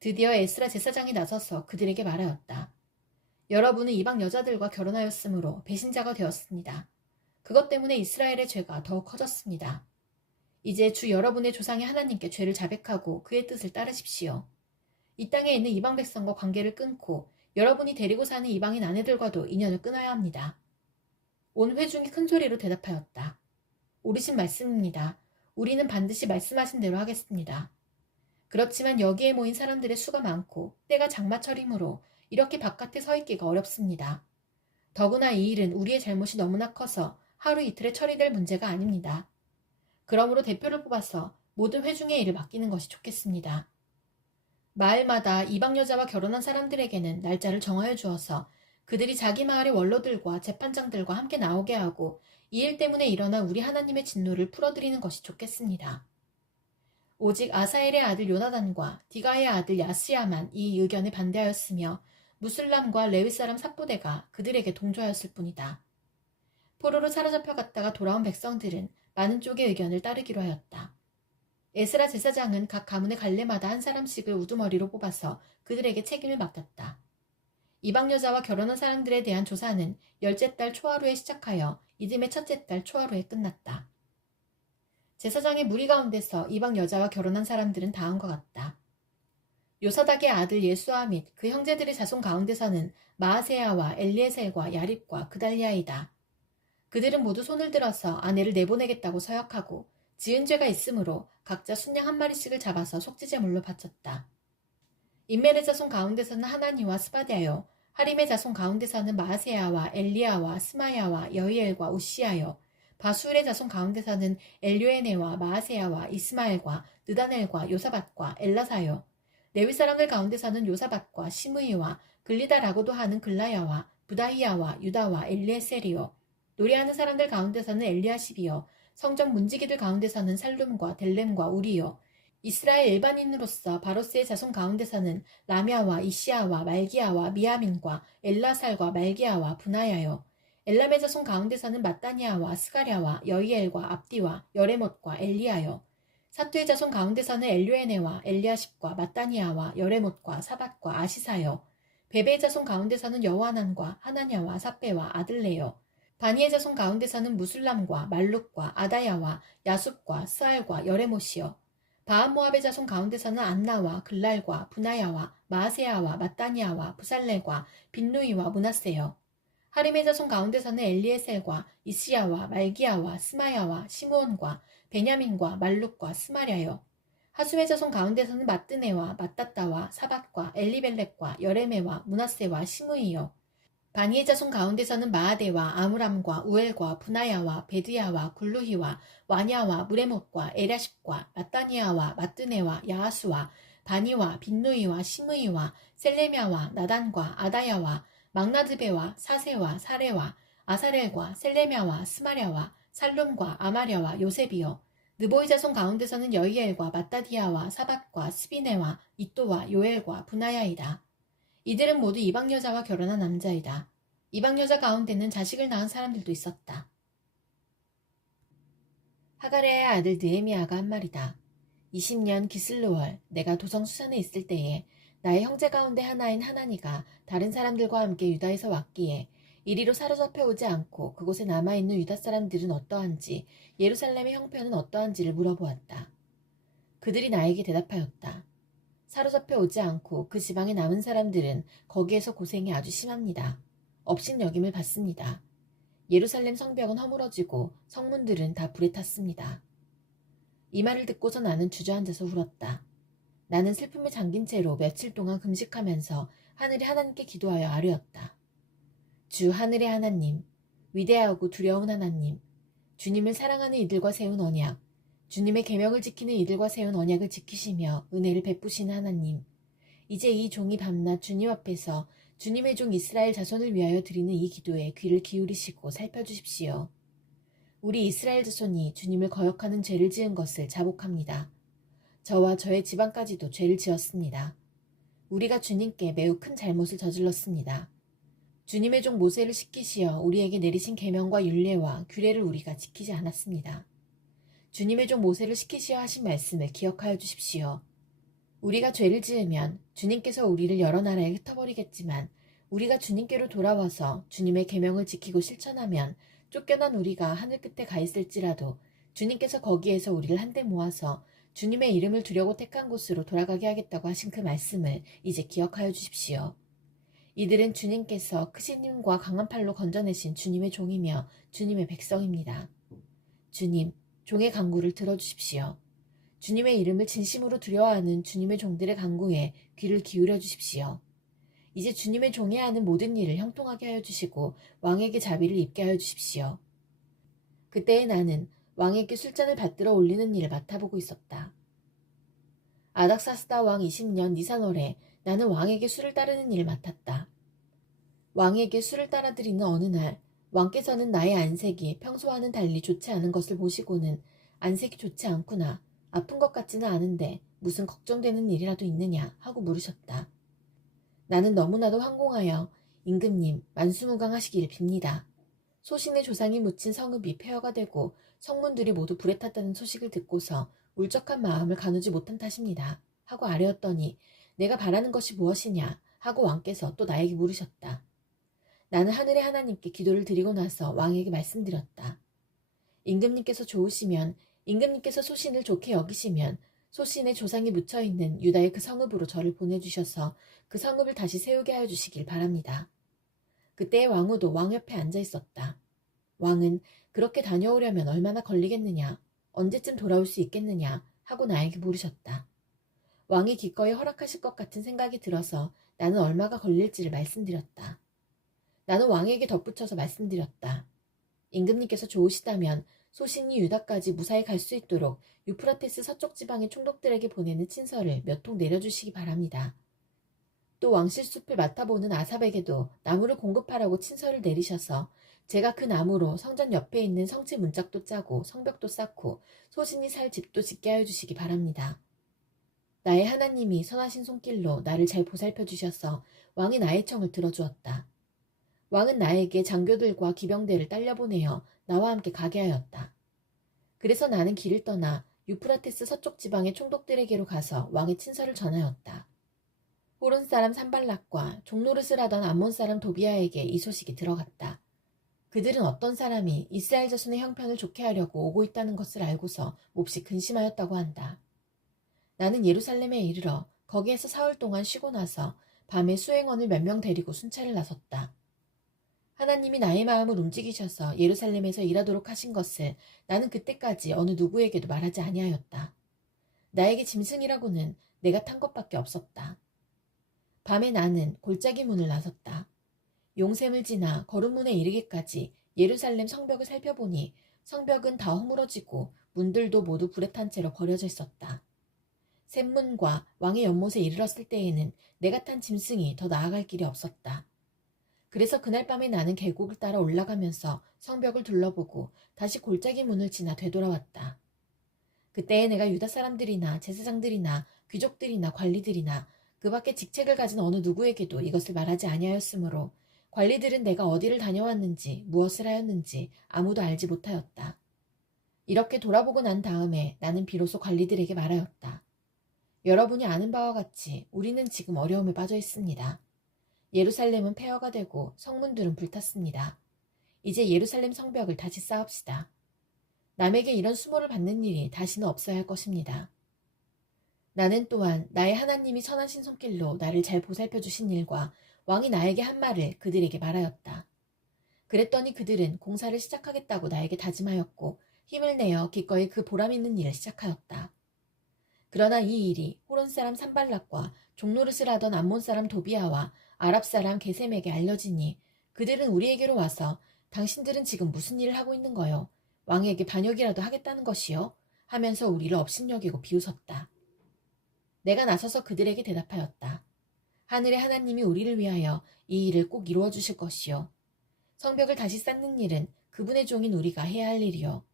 드디어 에스라 제사장이 나서서 그들에게 말하였다. 여러분은 이방 여자들과 결혼하였으므로 배신자가 되었습니다. 그것 때문에 이스라엘의 죄가 더욱 커졌습니다. 이제 주 여러분의 조상의 하나님께 죄를 자백하고 그의 뜻을 따르십시오. 이 땅에 있는 이방 백성과 관계를 끊고 여러분이 데리고 사는 이방인 아내들과도 인연을 끊어야 합니다. 온 회중이 큰 소리로 대답하였다. 옳으신 말씀입니다. 우리는 반드시 말씀하신 대로 하겠습니다. 그렇지만 여기에 모인 사람들의 수가 많고 때가 장마철이므로 이렇게 바깥에 서 있기가 어렵습니다. 더구나 이 일은 우리의 잘못이 너무나 커서 하루 이틀에 처리될 문제가 아닙니다. 그러므로 대표를 뽑아서 모든 회중의 일을 맡기는 것이 좋겠습니다. 마을마다 이방 여자와 결혼한 사람들에게는 날짜를 정하여 주어서 그들이 자기 마을의 원로들과 재판장들과 함께 나오게 하고 이 일 때문에 일어난 우리 하나님의 진노를 풀어드리는 것이 좋겠습니다. 오직 아사엘의 아들 요나단과 디가의 아들 야스야만 이 의견에 반대하였으며 무슬람과 레위 사람 삽보대가 그들에게 동조하였을 뿐이다. 포로로 사로잡혀 갔다가 돌아온 백성들은 많은 쪽의 의견을 따르기로 하였다. 에스라 제사장은 각 가문의 갈래마다 한 사람씩을 우두머리로 뽑아서 그들에게 책임을 맡겼다. 이방 여자와 결혼한 사람들에 대한 조사는 열째 달 초하루에 시작하여 이듬해 첫째 달 초하루에 끝났다. 제사장의 무리 가운데서 이방 여자와 결혼한 사람들은 다음과 같다. 요사닥의 아들 예수아 및 그 형제들의 자손 가운데서는 마아세야와 엘리에셀과 야립과 그달리아이다. 그들은 모두 손을 들어서 아내를 내보내겠다고 서약하고 지은 죄가 있으므로 각자 순양 한 마리씩을 잡아서 속죄제물로 바쳤다. 인멜의 자손 가운데서는 하나니와 스바디아요, 하림의 자손 가운데서는 마아세야와 엘리야와 스마야와 여이엘과 우시야요, 바수엘의 자손 가운데서는 엘료에네와 마아세야와 이스마엘과 느다넬과 요사밧과 엘라사요, 레위 사람들 가운데서는 요사밧과 시므이와 글리다라고도 하는 글라야와 부다히야와 유다와 엘리에셀이요, 노래하는 사람들 가운데서는 엘리아십이요, 성전 문지기들 가운데서는 살룸과 델렘과 우리요, 이스라엘 일반인으로서 바로스의 자손 가운데서는 라미아와 이시아와 말기야와 미야민과 엘라살과 말기야와 분하야요, 엘람의 자손 가운데서는 마따니아와 스가랴와 여이엘과 압디와 여레못과 엘리야요, 사투의 자손 가운데서는 엘료에네와 엘리아십과 마따니아와 여레못과 사밧과 아시사요, 베베의 자손 가운데서는 여호하난과 하나냐와 삽베와 아들레요, 바니의 자손 가운데서는 무술람과 말룩과 아다야와 야숲과 스알과 여레못이요, 바한모압의 자손 가운데서는 안나와 글랄과 분하야와 마아세야와 마따니아와 부살레과 빈누이와 문하세요, 하림의 자손 가운데서는 엘리에셀과 이시야와 말기야와 스마야와 시므온과 베냐민과 말룩과 스마랴요, 하숨의 자손 가운데서는 마뜨네와 마따따와 사밧과 엘리벨렉과 여레메와 문하세와 시므이요, 바니의 자손 가운데서는 마아데와 아므람과 우엘과 분하야와 베드야와 굴루히와 와냐와 무레못과 에랴십과 마따니아와 마뜨네와 야하수와 바니와 빈누이와 시므이와 셀레미아와 나단과 아다야와 막나드베와 사세와 사레와 아사렐과 셀레미아와 스마랴와 살룸과 아마랴와 요셉이요, 느보의 자손 가운데서는 여이엘과 마따디아와 사밧과 스비네와 이또와 요엘과 분하야이다. 이들은 모두 이방 여자와 결혼한 남자이다. 이방 여자 가운데는 자식을 낳은 사람들도 있었다. 하가랴의 아들 느헤미야가 한 말이다. 20년 기슬루월 내가 도성 수산에 있을 때에 나의 형제 가운데 하나인 하나니가 다른 사람들과 함께 유다에서 왔기에 이리로 사로잡혀 오지 않고 그곳에 남아있는 유다 사람들은 어떠한지 예루살렘의 형편은 어떠한지를 물어보았다. 그들이 나에게 대답하였다. 사로잡혀 오지 않고 그 지방에 남은 사람들은 거기에서 고생이 아주 심합니다. 업신여김을 받습니다. 예루살렘 성벽은 허물어지고 성문들은 다 불에 탔습니다. 이 말을 듣고서 나는 주저앉아서 울었다. 나는 슬픔에 잠긴 채로 며칠 동안 금식하면서 하늘의 하나님께 기도하여 아뢰었다. 주 하늘의 하나님, 위대하고 두려운 하나님, 주님을 사랑하는 이들과 세운 언약, 주님의 계명을 지키는 이들과 세운 언약을 지키시며 은혜를 베푸시는 하나님, 이제 이 종이 밤낮 주님 앞에서 주님의 종 이스라엘 자손을 위하여 드리는 이 기도에 귀를 기울이시고 살펴주십시오. 우리 이스라엘 자손이 주님을 거역하는 죄를 지은 것을 자복합니다. 저와 저의 집안까지도 죄를 지었습니다. 우리가 주님께 매우 큰 잘못을 저질렀습니다. 주님의 종 모세를 시키시어 우리에게 내리신 계명과 율례와 규례를 우리가 지키지 않았습니다. 주님의 종 모세를 시키시어 하신 말씀을 기억하여 주십시오. 우리가 죄를 지으면 주님께서 우리를 여러 나라에 흩어버리겠지만 우리가 주님께로 돌아와서 주님의 계명을 지키고 실천하면 쫓겨난 우리가 하늘 끝에 가 있을지라도 주님께서 거기에서 우리를 한데 모아서 주님의 이름을 두려고 택한 곳으로 돌아가게 하겠다고 하신 그 말씀을 이제 기억하여 주십시오. 이들은 주님께서 크신 힘과 강한 팔로 건져내신 주님의 종이며 주님의 백성입니다. 주님, 종의 간구를 들어주십시오. 주님의 이름을 진심으로 두려워하는 주님의 종들의 간구에 귀를 기울여 주십시오. 이제 주님의 종이 하는 모든 일을 형통하게 하여 주시고 왕에게 자비를 입게 하여 주십시오. 그때에 나는 왕에게 술잔을 받들어 올리는 일을 맡아보고 있었다. 아닥사스다 왕 20년 니산월에 나는 왕에게 술을 따르는 일을 맡았다. 왕에게 술을 따라드리는 어느 날 왕께서는 나의 안색이 평소와는 달리 좋지 않은 것을 보시고는 안색이 좋지 않구나, 아픈 것 같지는 않은데 무슨 걱정되는 일이라도 있느냐 하고 물으셨다. 나는 너무나도 황공하여 임금님 만수무강하시기를 빕니다. 소신의 조상이 묻힌 성읍이 폐허가 되고 성문들이 모두 불에 탔다는 소식을 듣고서 울적한 마음을 가누지 못한 탓입니다 하고 아뢰었더니 내가 바라는 것이 무엇이냐 하고 왕께서 또 나에게 물으셨다. 나는 하늘의 하나님께 기도를 드리고 나서 왕에게 말씀드렸다. 임금님께서 좋으시면, 임금님께서 소신을 좋게 여기시면 소신의 조상이 묻혀있는 유다의 그 성읍으로 저를 보내주셔서 그 성읍을 다시 세우게 하여 주시길 바랍니다. 그때의 왕후도 왕 옆에 앉아 있었다. 왕은 그렇게 다녀오려면 얼마나 걸리겠느냐, 언제쯤 돌아올 수 있겠느냐 하고 나에게 물으셨다. 왕이 기꺼이 허락하실 것 같은 생각이 들어서 나는 얼마가 걸릴지를 말씀드렸다. 나는 왕에게 덧붙여서 말씀드렸다. 임금님께서 좋으시다면 소신이 유다까지 무사히 갈 수 있도록 유프라테스 서쪽 지방의 총독들에게 보내는 친서를 몇 통 내려주시기 바랍니다. 또 왕실숲을 맡아보는 아삽에게도 나무를 공급하라고 친서를 내리셔서 제가 그 나무로 성전 옆에 있는 성체 문짝도 짜고 성벽도 쌓고 소신이 살 집도 짓게 하여 주시기 바랍니다. 나의 하나님이 선하신 손길로 나를 잘 보살펴 주셔서 왕이 나의 청을 들어주었다. 왕은 나에게 장교들과 기병대를 딸려보내어 나와 함께 가게 하였다. 그래서 나는 길을 떠나 유프라테스 서쪽 지방의 총독들에게로 가서 왕의 친서를 전하였다. 호론 사람 산발락과 종노릇을 하던 암몬 사람 도비아에게 이 소식이 들어갔다. 그들은 어떤 사람이 이스라엘 자손의 형편을 좋게 하려고 오고 있다는 것을 알고서 몹시 근심하였다고 한다. 나는 예루살렘에 이르러 거기에서 사흘 동안 쉬고 나서 밤에 수행원을 몇 명 데리고 순찰을 나섰다. 하나님이 나의 마음을 움직이셔서 예루살렘에서 일하도록 하신 것을 나는 그때까지 어느 누구에게도 말하지 아니하였다. 나에게 짐승이라고는 내가 탄 것밖에 없었다. 밤에 나는 골짜기 문을 나섰다. 용샘을 지나 거름문에 이르기까지 예루살렘 성벽을 살펴보니 성벽은 다 허물어지고 문들도 모두 불에 탄 채로 버려져 있었다. 샘문과 왕의 연못에 이르렀을 때에는 내가 탄 짐승이 더 나아갈 길이 없었다. 그래서 그날 밤에 나는 계곡을 따라 올라가면서 성벽을 둘러보고 다시 골짜기 문을 지나 되돌아왔다. 그때에 내가 유다 사람들이나 제사장들이나 귀족들이나 관리들이나 그 밖에 직책을 가진 어느 누구에게도 이것을 말하지 아니하였으므로 관리들은 내가 어디를 다녀왔는지 무엇을 하였는지 아무도 알지 못하였다. 이렇게 돌아보고 난 다음에 나는 비로소 관리들에게 말하였다. 여러분이 아는 바와 같이 우리는 지금 어려움에 빠져 있습니다. 예루살렘은 폐허가 되고 성문들은 불탔습니다. 이제 예루살렘 성벽을 다시 쌓읍시다. 남에게 이런 수모를 받는 일이 다시는 없어야 할 것입니다. 나는 또한 나의 하나님이 선하신 손길로 나를 잘 보살펴 주신 일과 왕이 나에게 한 말을 그들에게 말하였다. 그랬더니 그들은 공사를 시작하겠다고 나에게 다짐하였고 힘을 내어 기꺼이 그 보람 있는 일을 시작하였다. 그러나 이 일이 호론 사람 산발락과 종노릇을 하던 암몬 사람 도비아와 아랍 사람 게셈에게 알려지니 그들은 우리에게로 와서 당신들은 지금 무슨 일을 하고 있는 거요? 왕에게 반역이라도 하겠다는 것이요? 하면서 우리를 업신여기고 비웃었다. 내가 나서서 그들에게 대답하였다. 하늘의 하나님이 우리를 위하여 이 일을 꼭 이루어 주실 것이요. 성벽을 다시 쌓는 일은 그분의 종인 우리가 해야 할 일이요.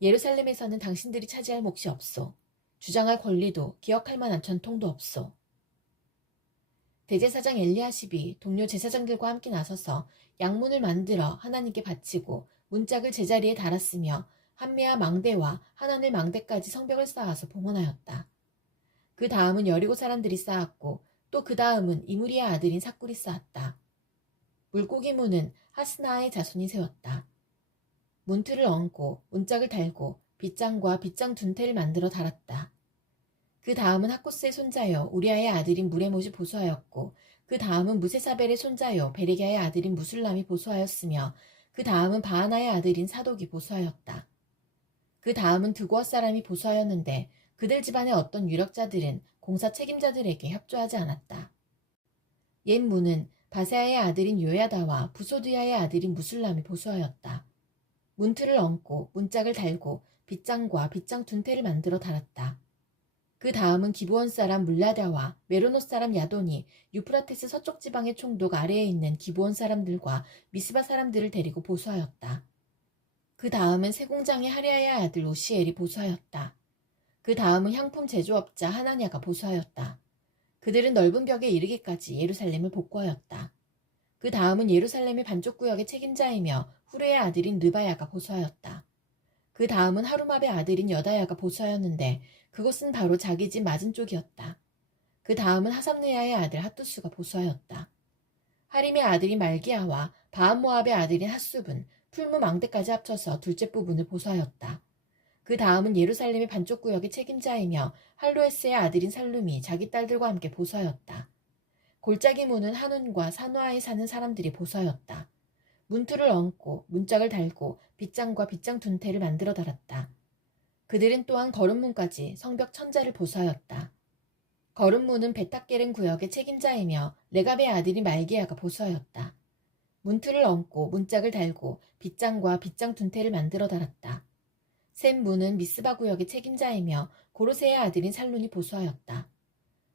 예루살렘에서는 당신들이 차지할 몫이 없소. 주장할 권리도 기억할 만한 전통도 없소. 대제사장 엘리야십이 동료 제사장들과 함께 나서서 양문을 만들어 하나님께 바치고 문짝을 제자리에 달았으며 한메아 망대와 하나늘 망대까지 성벽을 쌓아서 봉헌하였다. 그 다음은 여리고 사람들이 쌓았고 또 그 다음은 이무리의 아들인 삭굴이 쌓았다. 물고기 문은 하스나의 자손이 세웠다. 문틀을 얹고 문짝을 달고 빗장과 빗장 둔태를 만들어 달았다. 그 다음은 하코스의 손자여 우리아의 아들인 무레못이 보수하였고 그 다음은 무세사벨의 손자여 베레기아의 아들인 무술람이 보수하였으며 그 다음은 바하나의 아들인 사독이 보수하였다. 그 다음은 드고아 사람이 보수하였는데 그들 집안의 어떤 유력자들은 공사 책임자들에게 협조하지 않았다. 옛 문은 바세아의 아들인 요야다와 부소드야의 아들인 무술람이 보수하였다. 문틀을 얹고 문짝을 달고 빗장과 빗장 둔태를 만들어 달았다. 그 다음은 기브온 사람 물라다와 메로노 사람 야돈이 유프라테스 서쪽 지방의 총독 아래에 있는 기브온 사람들과 미스바 사람들을 데리고 보수하였다. 그 다음은 세공장의 하리아의 아들 우시엘이 보수하였다. 그 다음은 향품 제조업자 하나냐가 보수하였다. 그들은 넓은 벽에 이르기까지 예루살렘을 복구하였다. 그 다음은 예루살렘의 반쪽 구역의 책임자이며 후르의 아들인 르바야가 보수하였다. 그 다음은 하루맙의 아들인 여다야가 보수하였는데 그곳은 바로 자기 집 맞은쪽이었다. 그 다음은 하삼느야의 아들 핫두스가 보수하였다. 하림의 아들인 말기야와 바한모압의 아들인 핫숲은 풀무 망대까지 합쳐서 둘째 부분을 보수하였다. 그 다음은 예루살렘의 반쪽 구역의 책임자이며 할로에스의 아들인 살룸이 자기 딸들과 함께 보수하였다. 골짜기 문은 한운과 산화에 사는 사람들이 보수하였다. 문틀을 얹고 문짝을 달고 빗장과 빗장 둔태를 만들어 달았다. 그들은 또한 거름문까지 성벽 천자를 보수하였다. 거름문은 베타게렌 구역의 책임자이며 레갑의 아들인 말기야가 보수하였다. 문틀을 얹고 문짝을 달고 빗장과 빗장 둔태를 만들어 달았다. 샘 문은 미스바 구역의 책임자이며 고로세의 아들인 살룬이 보수하였다.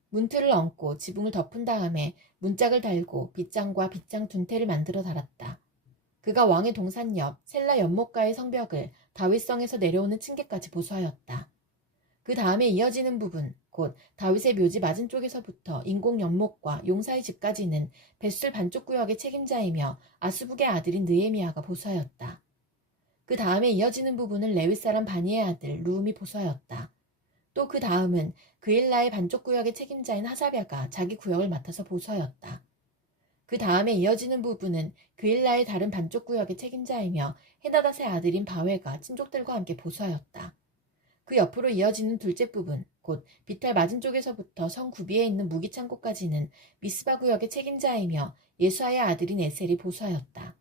문틀을 얹고 지붕을 덮은 다음에 문짝을 달고 빗장과 빗장 둔태를 만들어 달았다. 그가 왕의 동산 옆 셀라 연못가의 성벽을 다윗성에서 내려오는 층계까지 보수하였다. 그 다음에 이어지는 부분, 곧 다윗의 묘지 맞은쪽에서부터 인공 연못과 용사의 집까지는 벳술 반쪽 구역의 책임자이며 아수북의 아들인 느헤미야가 보수하였다. 그 다음에 이어지는 부분은 레위 사람 바니의 아들 루움이 보수하였다. 또 그 다음은 그일라의 반쪽 구역의 책임자인 하사랴가 자기 구역을 맡아서 보수하였다. 그 다음에 이어지는 부분은 그일라의 다른 반쪽 구역의 책임자이며 헤다닷의 아들인 바웨가 친족들과 함께 보수하였다. 그 옆으로 이어지는 둘째 부분, 곧 비탈 맞은쪽에서부터 성 구비에 있는 무기창고까지는 미스바 구역의 책임자이며 예수아의 아들인 에셀이 보수하였다.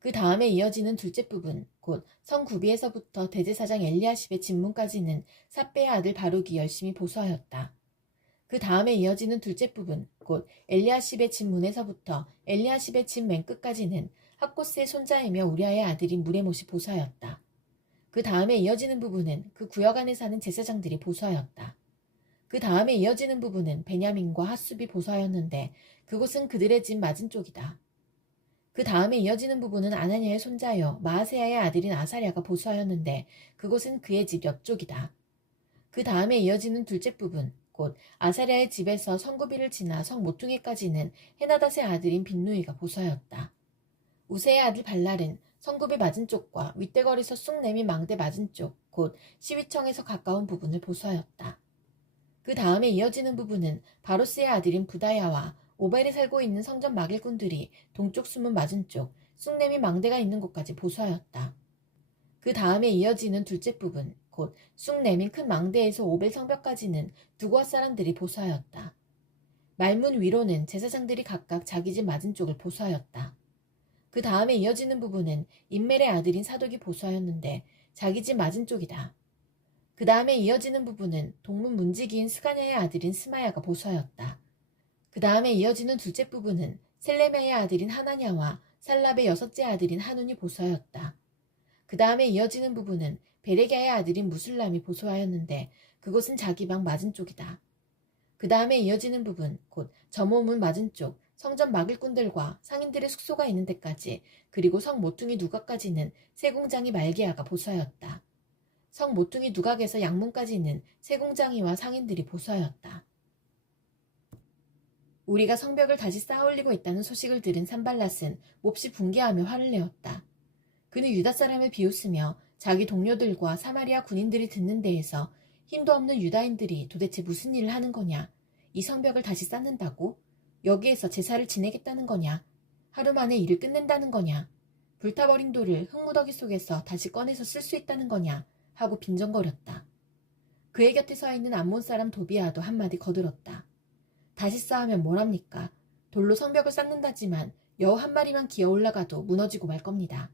그 다음에 이어지는 둘째 부분, 곧 성 구비에서부터 대제사장 엘리야십의 집문까지는 삿배의 아들 바룩이 열심히 보수하였다. 그 다음에 이어지는 둘째 부분, 곧 엘리야십의 집문에서부터 엘리야십의 집 맨 끝까지는 학고스의 손자이며 우리아의 아들인 무레못이 보수하였다. 그 다음에 이어지는 부분은 그 구역 안에 사는 제사장들이 보수하였다. 그 다음에 이어지는 부분은 베냐민과 핫숲이 보수하였는데 그곳은 그들의 집 맞은쪽이다. 그 다음에 이어지는 부분은 아나니아의 손자여 마아세야의 아들인 아사랴가 보수하였는데 그곳은 그의 집 옆쪽이다. 그 다음에 이어지는 둘째 부분, 곧 아사랴의 집에서 성구비를 지나 성 모퉁이까지는 헤나닷의 아들인 빈누이가 보수하였다. 우세의 아들 발랄은 성굽의 맞은쪽과 윗대거리에서 쑥 내민 망대 맞은쪽, 곧 시위청에서 가까운 부분을 보수하였다. 그 다음에 이어지는 부분은 바로스의 아들인 부다야와 오벨에 살고 있는 성전 막일꾼들이 동쪽 수문 맞은쪽, 쑥 내민 망대가 있는 곳까지 보수하였다. 그 다음에 이어지는 둘째 부분, 곧 쑥 내민 큰 망대에서 오벨 성벽까지는 두고아 사람들이 보수하였다. 말문 위로는 제사장들이 각각 자기 집 맞은쪽을 보수하였다. 그 다음에 이어지는 부분은 인멜의 아들인 사독이 보수하였는데 자기 집 맞은쪽이다. 그 다음에 이어지는 부분은 동문 문지기인 스가냐의 아들인 스마야가 보수하였다. 그 다음에 이어지는 둘째 부분은 셀레메의 아들인 하나냐와 살랍의 여섯째 아들인 한운이 보수하였다. 그 다음에 이어지는 부분은 베레기아의 아들인 무술람이 보수하였는데 그곳은 자기 방 맞은쪽이다. 그 다음에 이어지는 부분, 곧 점호문 맞은쪽 성전 마길꾼들과 상인들의 숙소가 있는 데까지, 그리고 성 모퉁이 누각까지는 세공장이 말기야가 보수하였다. 성 모퉁이 누각에서 양문까지는 세공장이와 상인들이 보수하였다. 우리가 성벽을 다시 쌓아올리고 있다는 소식을 들은 산발랏은 몹시 분개하며 화를 내었다. 그는 유다 사람을 비웃으며 자기 동료들과 사마리아 군인들이 듣는 데에서 힘도 없는 유다인들이 도대체 무슨 일을 하는 거냐, 이 성벽을 다시 쌓는다고? 여기에서 제사를 지내겠다는 거냐, 하루 만에 일을 끝낸다는 거냐, 불타버린 돌을 흙무더기 속에서 다시 꺼내서 쓸 수 있다는 거냐 하고 빈정거렸다. 그의 곁에 서 있는 암몬 사람 도비아도 한마디 거들었다. 다시 쌓으면 뭐랍니까? 돌로 성벽을 쌓는다지만 여우 한 마리만 기어 올라가도 무너지고 말 겁니다.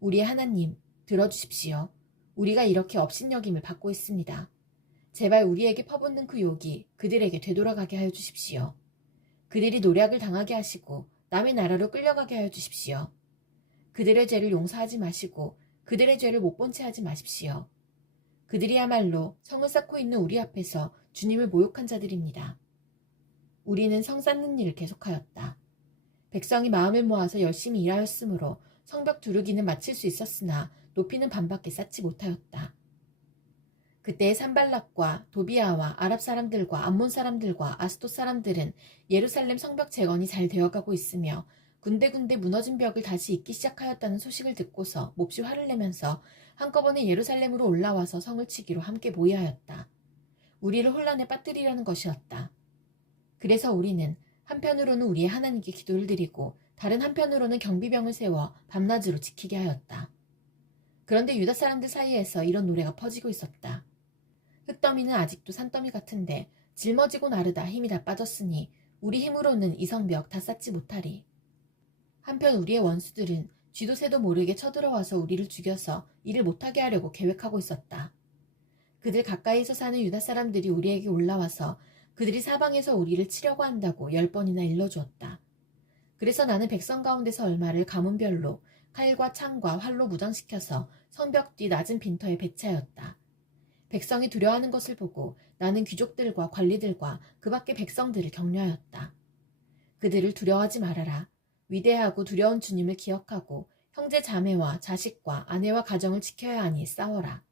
우리의 하나님, 들어주십시오. 우리가 이렇게 업신여김을 받고 있습니다. 제발 우리에게 퍼붓는 그 욕이 그들에게 되돌아가게 하여 주십시오. 그들이 노략을 당하게 하시고 남의 나라로 끌려가게 하여 주십시오. 그들의 죄를 용서하지 마시고 그들의 죄를 못 본 채 하지 마십시오. 그들이야말로 성을 쌓고 있는 우리 앞에서 주님을 모욕한 자들입니다. 우리는 성 쌓는 일을 계속하였다. 백성이 마음을 모아서 열심히 일하였으므로 성벽 두르기는 마칠 수 있었으나 높이는 반밖에 쌓지 못하였다. 그때 산발락과 도비아와 아랍 사람들과 암몬 사람들과 아스돗 사람들은 예루살렘 성벽 재건이 잘 되어가고 있으며 군데군데 무너진 벽을 다시 잇기 시작하였다는 소식을 듣고서 몹시 화를 내면서 한꺼번에 예루살렘으로 올라와서 성을 치기로 함께 모의하였다. 우리를 혼란에 빠뜨리려는 것이었다. 그래서 우리는 한편으로는 우리의 하나님께 기도를 드리고 다른 한편으로는 경비병을 세워 밤낮으로 지키게 하였다. 그런데 유다 사람들 사이에서 이런 노래가 퍼지고 있었다. 흙더미는 아직도 산더미 같은데 짊어지고 나르다 힘이 다 빠졌으니 우리 힘으로는 이 성벽 다 쌓지 못하리. 한편 우리의 원수들은 쥐도 새도 모르게 쳐들어와서 우리를 죽여서 일을 못하게 하려고 계획하고 있었다. 그들 가까이서 사는 유다 사람들이 우리에게 올라와서 그들이 사방에서 우리를 치려고 한다고 10번이나 일러주었다. 그래서 나는 백성 가운데서 얼마를 가문별로 칼과 창과 활로 무장시켜서 성벽 뒤 낮은 빈터에 배치하였다. 백성이 두려워하는 것을 보고 나는 귀족들과 관리들과 그 밖의 백성들을 격려하였다. 그들을 두려워하지 말아라. 위대하고 두려운 주님을 기억하고 형제 자매와 자식과 아내와 가정을 지켜야 하니 싸워라.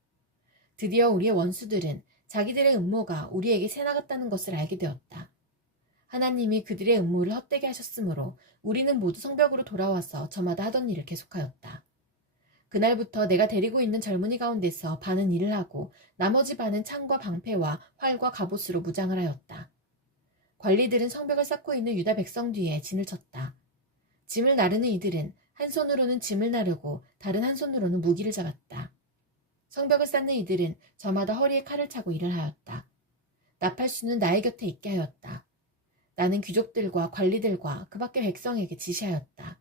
드디어 우리의 원수들은 자기들의 음모가 우리에게 새나갔다는 것을 알게 되었다. 하나님이 그들의 음모를 헛되게 하셨으므로 우리는 모두 성벽으로 돌아와서 저마다 하던 일을 계속하였다. 그날부터 내가 데리고 있는 젊은이 가운데서 반은 일을 하고 나머지 반은 창과 방패와 활과 갑옷으로 무장을 하였다. 관리들은 성벽을 쌓고 있는 유다 백성 뒤에 진을 쳤다. 짐을 나르는 이들은 한 손으로는 짐을 나르고 다른 한 손으로는 무기를 잡았다. 성벽을 쌓는 이들은 저마다 허리에 칼을 차고 일을 하였다. 나팔수는 나의 곁에 있게 하였다. 나는 귀족들과 관리들과 그 밖의 백성에게 지시하였다.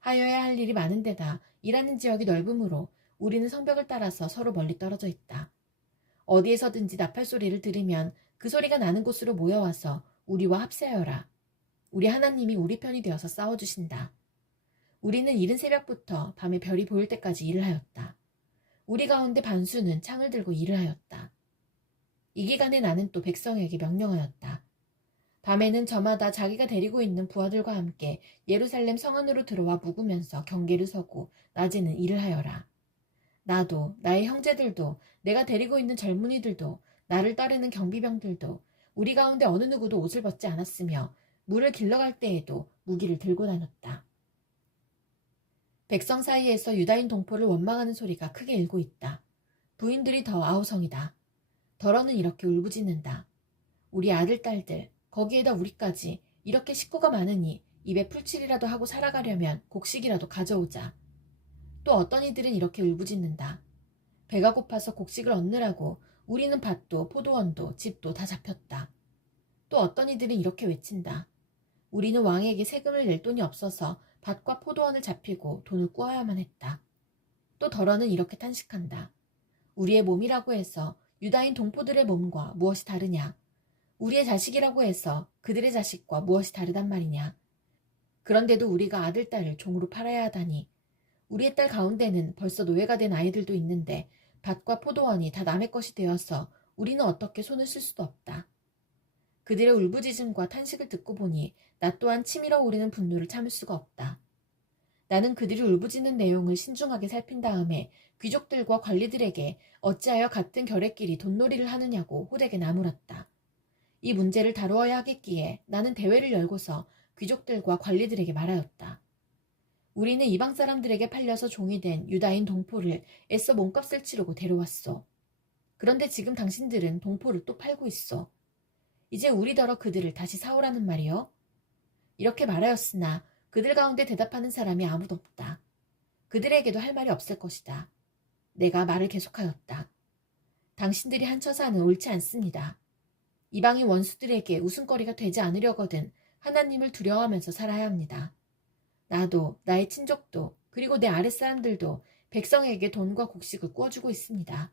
하여야 할 일이 많은 데다 일하는 지역이 넓으므로 우리는 성벽을 따라서 서로 멀리 떨어져 있다. 어디에서든지 나팔 소리를 들으면 그 소리가 나는 곳으로 모여와서 우리와 합세하여라. 우리 하나님이 우리 편이 되어서 싸워주신다. 우리는 이른 새벽부터 밤에 별이 보일 때까지 일을 하였다. 우리 가운데 반수는 창을 들고 일을 하였다. 이 기간에 나는 또 백성에게 명령하였다. 밤에는 저마다 자기가 데리고 있는 부하들과 함께 예루살렘 성 안으로 들어와 묵으면서 경계를 서고 낮에는 일을 하여라. 나도 나의 형제들도 내가 데리고 있는 젊은이들도 나를 따르는 경비병들도 우리 가운데 어느 누구도 옷을 벗지 않았으며 물을 길러갈 때에도 무기를 들고 다녔다. 백성 사이에서 유다인 동포를 원망하는 소리가 크게 일고 있다. 부인들이 더 아우성이다. 더러는 이렇게 울부짖는다. 우리 아들, 딸들, 거기에다 우리까지 이렇게 식구가 많으니 입에 풀칠이라도 하고 살아가려면 곡식이라도 가져오자. 또 어떤 이들은 이렇게 울부짖는다. 배가 고파서 곡식을 얻느라고 우리는 밭도 포도원도 집도 다 잡혔다. 또 어떤 이들은 이렇게 외친다. 우리는 왕에게 세금을 낼 돈이 없어서 밭과 포도원을 잡히고 돈을 꾸어야만 했다. 또 더러는 이렇게 탄식한다. 우리의 몸이라고 해서 유다인 동포들의 몸과 무엇이 다르냐? 우리의 자식이라고 해서 그들의 자식과 무엇이 다르단 말이냐? 그런데도 우리가 아들, 딸을 종으로 팔아야 하다니. 우리의 딸 가운데는 벌써 노예가 된 아이들도 있는데 밭과 포도원이 다 남의 것이 되어서 우리는 어떻게 손을 쓸 수도 없다. 그들의 울부짖음과 탄식을 듣고 보니 나 또한 치밀어 오르는 분노를 참을 수가 없다. 나는 그들이 울부짖는 내용을 신중하게 살핀 다음에 귀족들과 관리들에게 어찌하여 같은 결의끼리 돈놀이를 하느냐고 호되게 나물었다. 이 문제를 다루어야 하겠기에 나는 대회를 열고서 귀족들과 관리들에게 말하였다. 우리는 이방 사람들에게 팔려서 종이 된 유다인 동포를 애써 몸값을 치르고 데려왔소. 그런데 지금 당신들은 동포를 또 팔고 있어. 이제 우리더러 그들을 다시 사오라는 말이요? 이렇게 말하였으나 그들 가운데 대답하는 사람이 아무도 없다. 그들에게도 할 말이 없을 것이다. 내가 말을 계속하였다. 당신들이 한 처사는 옳지 않습니다. 이방인 원수들에게 웃음거리가 되지 않으려거든 하나님을 두려워하면서 살아야 합니다. 나도 나의 친족도 그리고 내 아랫사람들도 백성에게 돈과 곡식을 꾸어주고 있습니다.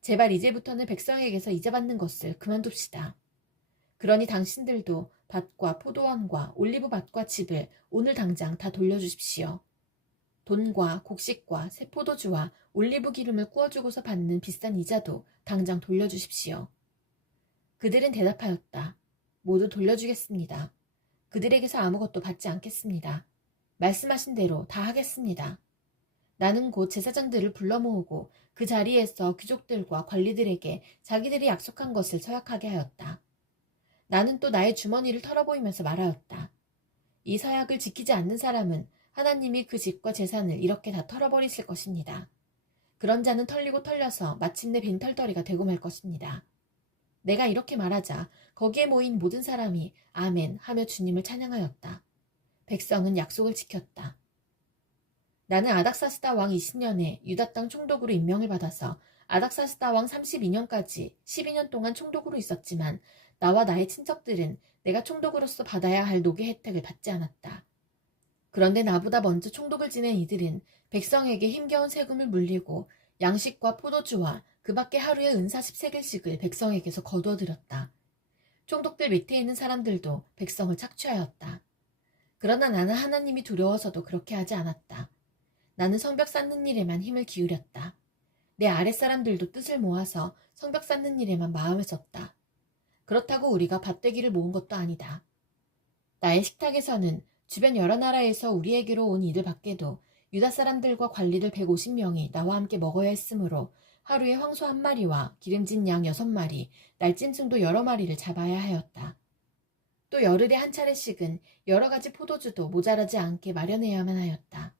제발 이제부터는 백성에게서 이자받는 것을 그만둡시다. 그러니 당신들도 밭과 포도원과 올리브밭과 집을 오늘 당장 다 돌려주십시오. 돈과 곡식과 새 포도주와 올리브 기름을 꾸어주고서 받는 비싼 이자도 당장 돌려주십시오. 그들은 대답하였다. 모두 돌려주겠습니다. 그들에게서 아무것도 받지 않겠습니다. 말씀하신 대로 다 하겠습니다. 나는 곧 제사장들을 불러 모으고 그 자리에서 귀족들과 관리들에게 자기들이 약속한 것을 서약하게 하였다. 나는 또 나의 주머니를 털어보이면서 말하였다. 이 서약을 지키지 않는 사람은 하나님이 그 집과 재산을 이렇게 다 털어버리실 것입니다. 그런 자는 털리고 털려서 마침내 빈털터리가 되고 말 것입니다. 내가 이렇게 말하자 거기에 모인 모든 사람이 아멘 하며 주님을 찬양하였다. 백성은 약속을 지켰다. 나는 아닥사스다 왕 20년에 유다 땅 총독으로 임명을 받아서 아닥사스다 왕 32년까지 12년 동안 총독으로 있었지만 나와 나의 친척들은 내가 총독으로서 받아야 할 노개 혜택을 받지 않았다. 그런데 나보다 먼저 총독을 지낸 이들은 백성에게 힘겨운 세금을 물리고 양식과 포도주와 그 밖에 하루에 은 40세겔씩을 백성에게서 거두어들였다. 총독들 밑에 있는 사람들도 백성을 착취하였다. 그러나 나는 하나님이 두려워서도 그렇게 하지 않았다. 나는 성벽 쌓는 일에만 힘을 기울였다. 내 아랫사람들도 뜻을 모아서 성벽 쌓는 일에만 마음을 썼다. 그렇다고 우리가 밭되기를 모은 것도 아니다. 나의 식탁에서는 주변 여러 나라에서 우리에게로 온 이들 밖에도 유다 사람들과 관리들 150명이 나와 함께 먹어야 했으므로 하루에 황소 1마리와 기름진 양 6마리, 날짐승도 여러 마리를 잡아야 하였다. 또 열흘에 한 차례씩은 여러 가지 포도주도 모자라지 않게 마련해야만 하였다.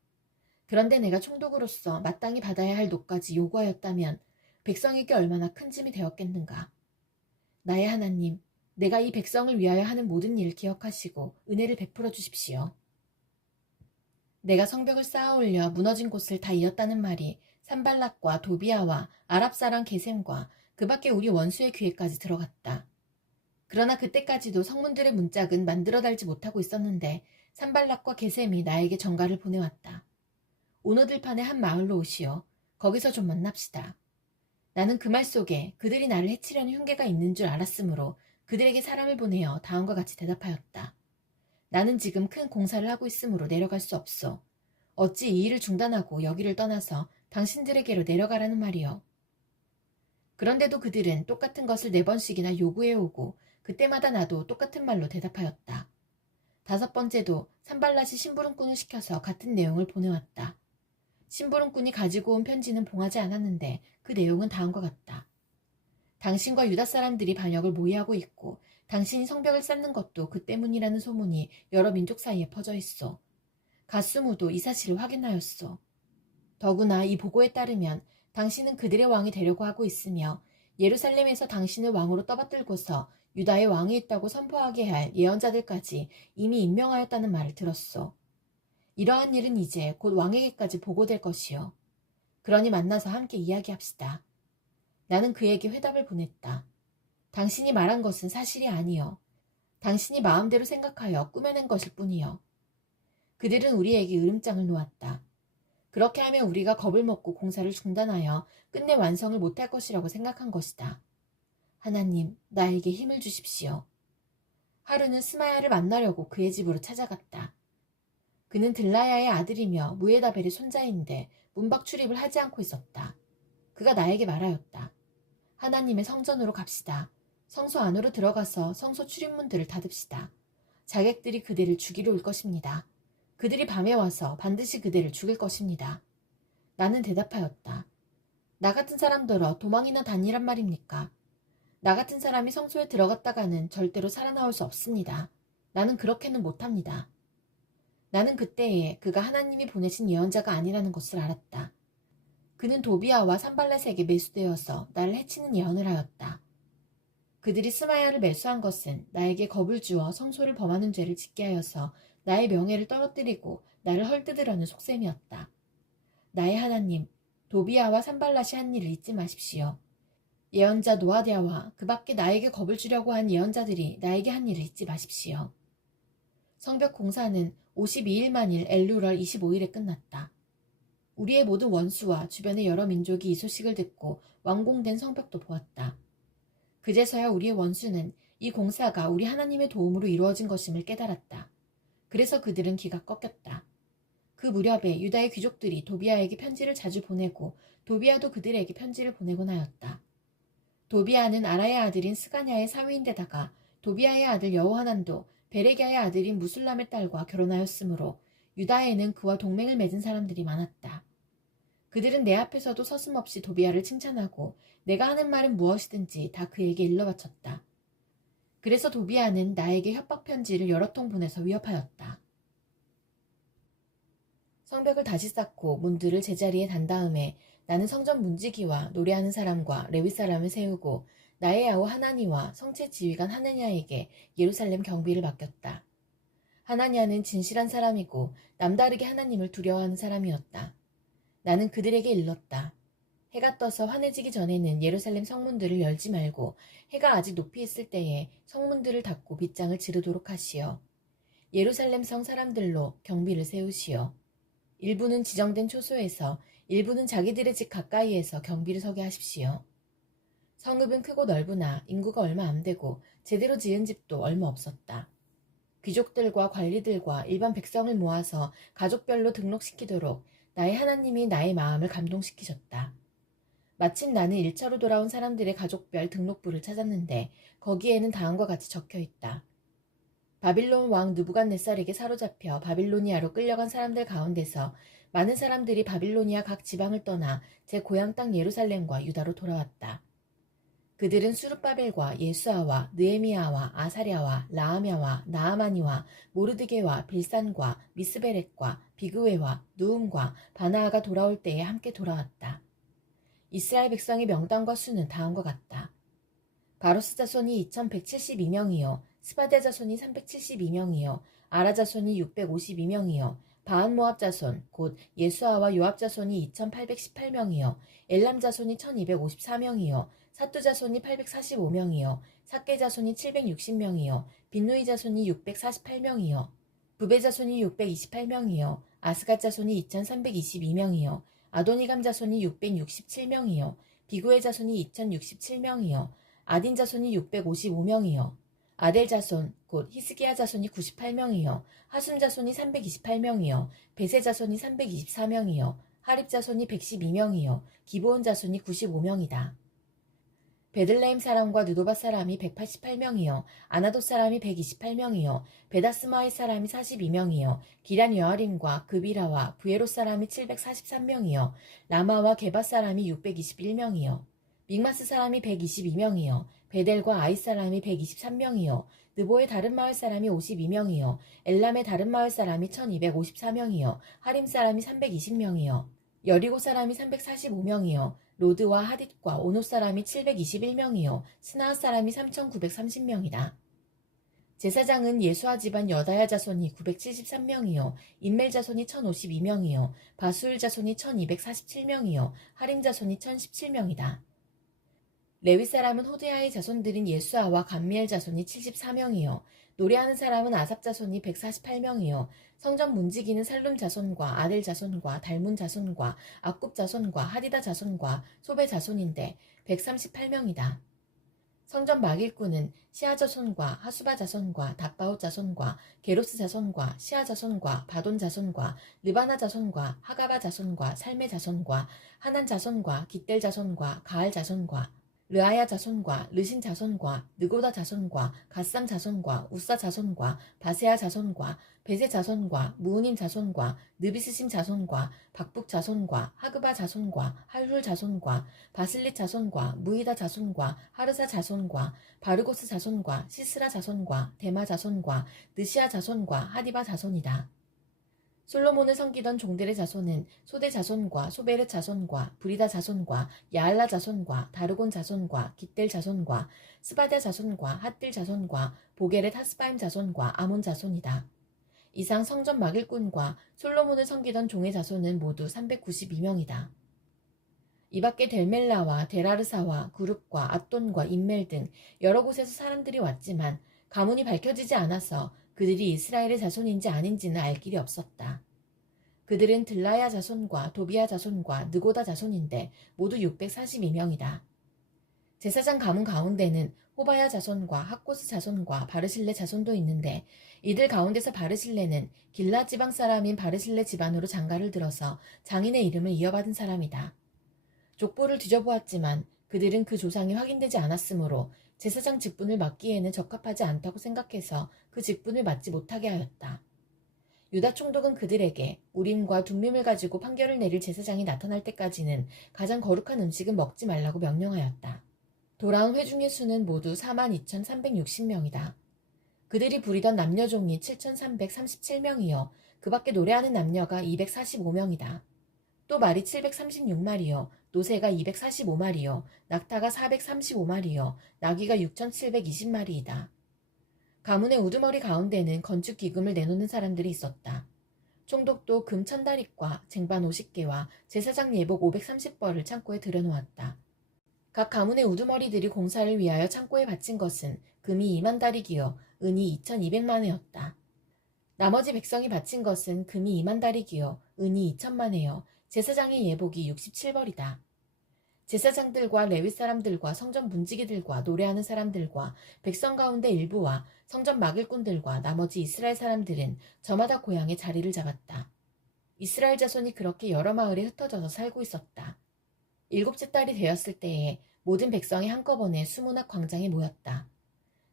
그런데 내가 총독으로서 마땅히 받아야 할 노까지 요구하였다면 백성에게 얼마나 큰 짐이 되었겠는가. 나의 하나님, 내가 이 백성을 위하여 하는 모든 일을 기억하시고 은혜를 베풀어 주십시오. 내가 성벽을 쌓아올려 무너진 곳을 다 이었다는 말이 산발락과 도비아와 아랍사람 게셈과 그 밖에 우리 원수의 귀에까지 들어갔다. 그러나 그때까지도 성문들의 문짝은 만들어 달지 못하고 있었는데 산발락과 게셈이 나에게 전가를 보내왔다. 오너 들판의 한 마을로 오시어 거기서 좀 만납시다. 나는 그 말 속에 그들이 나를 해치려는 흉계가 있는 줄 알았으므로 그들에게 사람을 보내어 다음과 같이 대답하였다. 나는 지금 큰 공사를 하고 있으므로 내려갈 수 없소. 어찌 이 일을 중단하고 여기를 떠나서 당신들에게로 내려가라는 말이요. 그런데도 그들은 똑같은 것을 4번씩이나 요구해오고 그때마다 나도 똑같은 말로 대답하였다. 5번째도 산발랏이 심부름꾼을 시켜서 같은 내용을 보내왔다. 심부름꾼이 가지고 온 편지는 봉하지 않았는데 그 내용은 다음과 같다. 당신과 유다 사람들이 반역을 모의하고 있고 당신이 성벽을 쌓는 것도 그 때문이라는 소문이 여러 민족 사이에 퍼져 있어. 가스무도 이 사실을 확인하였소. 더구나 이 보고에 따르면 당신은 그들의 왕이 되려고 하고 있으며 예루살렘에서 당신을 왕으로 떠받들고서 유다의 왕이 있다고 선포하게 할 예언자들까지 이미 임명하였다는 말을 들었소. 이러한 일은 이제 곧 왕에게까지 보고될 것이요. 그러니 만나서 함께 이야기합시다. 나는 그에게 회답을 보냈다. 당신이 말한 것은 사실이 아니요. 당신이 마음대로 생각하여 꾸며낸 것일 뿐이요. 그들은 우리에게 으름장을 놓았다. 그렇게 하면 우리가 겁을 먹고 공사를 중단하여 끝내 완성을 못할 것이라고 생각한 것이다. 하나님, 나에게 힘을 주십시오. 하루는 스마야를 만나려고 그의 집으로 찾아갔다. 그는 들라야의 아들이며 무에다벨의 손자인데 문밖 출입을 하지 않고 있었다. 그가 나에게 말하였다. 하나님의 성전으로 갑시다. 성소 안으로 들어가서 성소 출입문들을 닫읍시다. 자객들이 그대를 죽이러 올 것입니다. 그들이 밤에 와서 반드시 그대를 죽일 것입니다. 나는 대답하였다. 나 같은 사람더러 도망이나 다니란 말입니까? 나 같은 사람이 성소에 들어갔다가는 절대로 살아나올 수 없습니다. 나는 그렇게는 못합니다. 나는 그때에 그가 하나님이 보내신 예언자가 아니라는 것을 알았다. 그는 도비아와 산발렛에게 매수되어서 나를 해치는 예언을 하였다. 그들이 스마야를 매수한 것은 나에게 겁을 주어 성소를 범하는 죄를 짓게 하여서 나의 명예를 떨어뜨리고 나를 헐뜯으려는 속셈이었다. 나의 하나님, 도비아와 산발랏이 한 일을 잊지 마십시오. 예언자 노아디아와 그 밖에 나에게 겁을 주려고 한 예언자들이 나에게 한 일을 잊지 마십시오. 성벽 공사는 52일 만일 엘루럴 25일에 끝났다. 우리의 모든 원수와 주변의 여러 민족이 이 소식을 듣고 완공된 성벽도 보았다. 그제서야 우리의 원수는 이 공사가 우리 하나님의 도움으로 이루어진 것임을 깨달았다. 그래서 그들은 기가 꺾였다. 그 무렵에 유다의 귀족들이 도비아에게 편지를 자주 보내고 도비아도 그들에게 편지를 보내곤 하였다. 도비아는 아라의 아들인 스가냐의 사위인데다가 도비아의 아들 여호하난도 베레기야의 아들인 무술람의 딸과 결혼하였으므로 유다에는 그와 동맹을 맺은 사람들이 많았다. 그들은 내 앞에서도 서슴없이 도비아를 칭찬하고 내가 하는 말은 무엇이든지 다 그에게 일러바쳤다. 그래서 도비아는 나에게 협박 편지를 여러 통 보내서 위협하였다. 성벽을 다시 쌓고 문들을 제자리에 단 다음에 나는 성전 문지기와 노래하는 사람과 레위 사람을 세우고 나의 아우 하나니와 성체 지휘관 하나냐에게 예루살렘 경비를 맡겼다. 하나냐는 진실한 사람이고 남다르게 하나님을 두려워하는 사람이었다. 나는 그들에게 일렀다. 해가 떠서 환해지기 전에는 예루살렘 성문들을 열지 말고 해가 아직 높이 있을 때에 성문들을 닫고 빗장을 지르도록 하시오. 예루살렘 성 사람들로 경비를 세우시오. 일부는 지정된 초소에서 일부는 자기들의 집 가까이에서 경비를 서게 하십시오. 성읍은 크고 넓으나 인구가 얼마 안 되고 제대로 지은 집도 얼마 없었다. 귀족들과 관리들과 일반 백성을 모아서 가족별로 등록시키도록 나의 하나님이 나의 마음을 감동시키셨다. 마침 나는 1차로 돌아온 사람들의 가족별 등록부를 찾았는데 거기에는 다음과 같이 적혀있다. 바빌론 왕 느부갓네살에게 사로잡혀 바빌로니아로 끌려간 사람들 가운데서 많은 사람들이 바빌로니아 각 지방을 떠나 제 고향 땅 예루살렘과 유다로 돌아왔다. 그들은 수룹바벨과 예수아와 느에미아와 아사랴와 라하мя와 나아마니와 모르드게와 빌산과 미스베렛과 비그웨와 누움과 바나아가 돌아올 때에 함께 돌아왔다. 이스라엘 백성의 명단과 수는 다음과 같다. 바로스 자손이 2172명이요 스바데 자손이 372명이요 아라 자손이 652명이요 바한모압 자손 곧 예수아와 요압 자손이 2818명이요 엘람 자손이 1254명이요 사뚜 자손이 845명이요 삭게 자손이 760명이요 빈누이 자손이 648명이요 부베 자손이 628명이요 아스갓 자손이 2322명이요 아도니감 자손이 667명이요 비구의 자손이 2067명이요 아딘 자손이 655명이요 아델 자손 곧 히스기야 자손이 98명이요 하숨 자손이 328명이요 베세 자손이 324명이요 하립 자손이 112명이요 기브온 자손이 95명이다. 베들레헴 사람과 느도바 사람이 188명이요 아나돗 사람이 128명이요 베다스마의 사람이 42명이요 기란 여아림과 그비라와 부에롯 사람이 743명이요 라마와 게바 사람이 621명이요 믹마스 사람이 122명이요 베델과 아이 사람이 123명이요 느보의 다른 마을 사람이 52명이요 엘람의 다른 마을 사람이 1254명이요 하림 사람이 320명이요 여리고 사람이 345명이요 로드와 하딧과 오노 사람이 721명이요 스나아 사람이 3930명이다. 제사장은 예수아 집안 여다야 자손이 973명이요 인멜 자손이 1052명이요 바수일 자손이 1247명이요 하림 자손이 1017명이다. 레위 사람은 호드야의 자손들인 예수아와 감미엘 자손이 74명이요 노래하는 사람은 아삽 자손이 148명이요 성전 문지기는 살룸 자손과 아델 자손과 달문 자손과 악굽 자손과 하디다 자손과 소베 자손인데 138명이다. 성전 막일꾼은 시아 자손과 하수바 자손과 답바옷 자손과 게로스 자손과 시아 자손과 바돈 자손과 르바나 자손과 하가바 자손과 살메 자손과 하난 자손과 깃델 자손과 가알 자손과 르아야 자손과 르신 자손과 느고다 자손과 갓삼 자손과 우사 자손과 바세아 자손과 베세 자손과 무우님 자손과 느비스심 자손과 박북 자손과 하그바 자손과 할훌 자손과 바슬릿 자손과 무이다 자손과 하르사 자손과 바르고스 자손과 시스라 자손과 데마 자손과 느시아 자손과 하디바 자손이다. 솔로몬을 섬기던 종들의 자손은 소대 자손과 소베르 자손과 브리다 자손과 야알라 자손과 다르곤 자손과 깃델 자손과 스바다 자손과 핫딜 자손과 보게렛 하스바임 자손과 아몬 자손이다. 이상 성전 막일꾼과 솔로몬을 섬기던 종의 자손은 모두 392명이다. 이 밖에 델멜라와 데라르사와 구룹과 앗돈과 인멜 등 여러 곳에서 사람들이 왔지만 가문이 밝혀지지 않아서 그들이 이스라엘의 자손인지 아닌지는 알 길이 없었다. 그들은 들라야 자손과 도비야 자손과 느고다 자손인데 모두 642명이다. 제사장 가문 가운데는 호바야 자손과 학고스 자손과 바르실레 자손도 있는데 이들 가운데서 바르실레는 길라 지방 사람인 바르실레 집안으로 장가를 들어서 장인의 이름을 이어받은 사람이다. 족보를 뒤져보았지만 그들은 그 조상이 확인되지 않았으므로 제사장 직분을 맡기에는 적합하지 않다고 생각해서 그 직분을 맡지 못하게 하였다. 유다 총독은 그들에게 우림과 둠밈을 가지고 판결을 내릴 제사장이 나타날 때까지는 가장 거룩한 음식은 먹지 말라고 명령하였다. 돌아온 회중의 수는 모두 42,360명이다. 그들이 부리던 남녀종이 7,337명이요 그 밖에 노래하는 남녀가 245명이다. 또 말이 736마리요 노새가 245마리요 낙타가 435마리요 나귀가 6,720마리이다. 가문의 우두머리 가운데는 건축 기금을 내놓는 사람들이 있었다. 총독도 금 1,000다릭과 쟁반 50개와 제사장 예복 530벌을 창고에 들여놓았다. 각 가문의 우두머리들이 공사를 위하여 창고에 바친 것은 금이 20,000다릭이요 은이 2,200만회였다. 나머지 백성이 바친 것은 금이 20,000다릭이요 은이 2,000만회요 제사장의 예복이 67벌이다. 제사장들과 레위 사람들과 성전 문지기들과 노래하는 사람들과 백성 가운데 일부와 성전 막일꾼들과 나머지 이스라엘 사람들은 저마다 고향에 자리를 잡았다. 이스라엘 자손이 그렇게 여러 마을에 흩어져서 살고 있었다. 7째 달이 되었을 때에 모든 백성이 한꺼번에 수문학 광장에 모였다.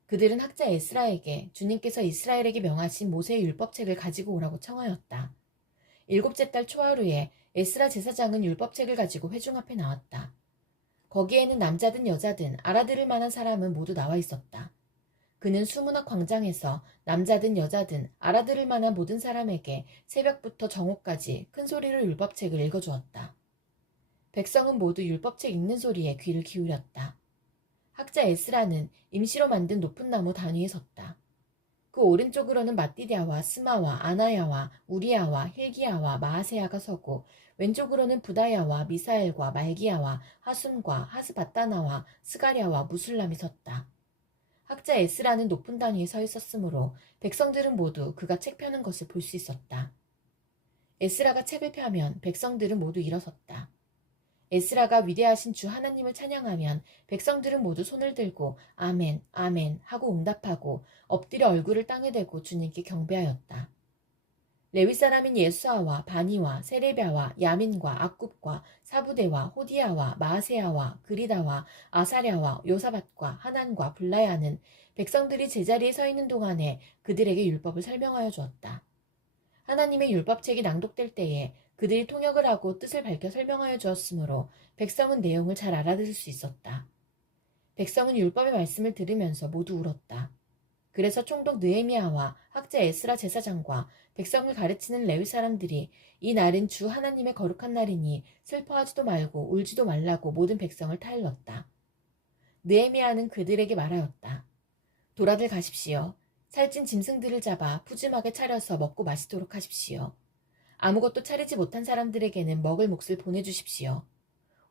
그들은 학자 에스라에게 주님께서 이스라엘에게 명하신 모세의 율법책을 가지고 오라고 청하였다. 7째 달 초하루에 에스라 제사장은 율법책을 가지고 회중 앞에 나왔다. 거기에는 남자든 여자든 알아들을 만한 사람은 모두 나와 있었다. 그는 수문학 광장에서 남자든 여자든 알아들을 만한 모든 사람에게 새벽부터 정오까지 큰 소리로 율법책을 읽어주었다. 백성은 모두 율법책 읽는 소리에 귀를 기울였다. 학자 에스라는 임시로 만든 높은 나무 단위에 섰다. 그 오른쪽으로는 마띠디아와 스마와 아나야와 우리야와 힐기야와 마하세야가 서고 왼쪽으로는 부다야와 미사엘과 말기야와 하숨과 하스바따나와 스가랴와 무술람이 섰다. 학자 에스라는 높은 단위에 서 있었으므로 백성들은 모두 그가 책 펴는 것을 볼 수 있었다. 에스라가 책을 펴면 백성들은 모두 일어섰다. 에스라가 위대하신 주 하나님을 찬양하면 백성들은 모두 손을 들고 아멘, 아멘 하고 응답하고 엎드려 얼굴을 땅에 대고 주님께 경배하였다. 레위 사람인 예수아와 바니와 세레비아와 야민과 악굽과 사부대와 호디야와 마아세야와 그리다와 아사랴와 요사밧과 하난과 블라야는 백성들이 제자리에 서 있는 동안에 그들에게 율법을 설명하여 주었다. 하나님의 율법책이 낭독될 때에 그들이 통역을 하고 뜻을 밝혀 설명하여 주었으므로 백성은 내용을 잘 알아들을 수 있었다. 백성은 율법의 말씀을 들으면서 모두 울었다. 그래서 총독 느헤미야와 학자 에스라 제사장과 백성을 가르치는 레위 사람들이 이 날은 주 하나님의 거룩한 날이니 슬퍼하지도 말고 울지도 말라고 모든 백성을 타일렀다. 느헤미야는 그들에게 말하였다. 돌아들 가십시오. 살찐 짐승들을 잡아 푸짐하게 차려서 먹고 마시도록 하십시오. 아무것도 차리지 못한 사람들에게는 먹을 몫을 보내주십시오.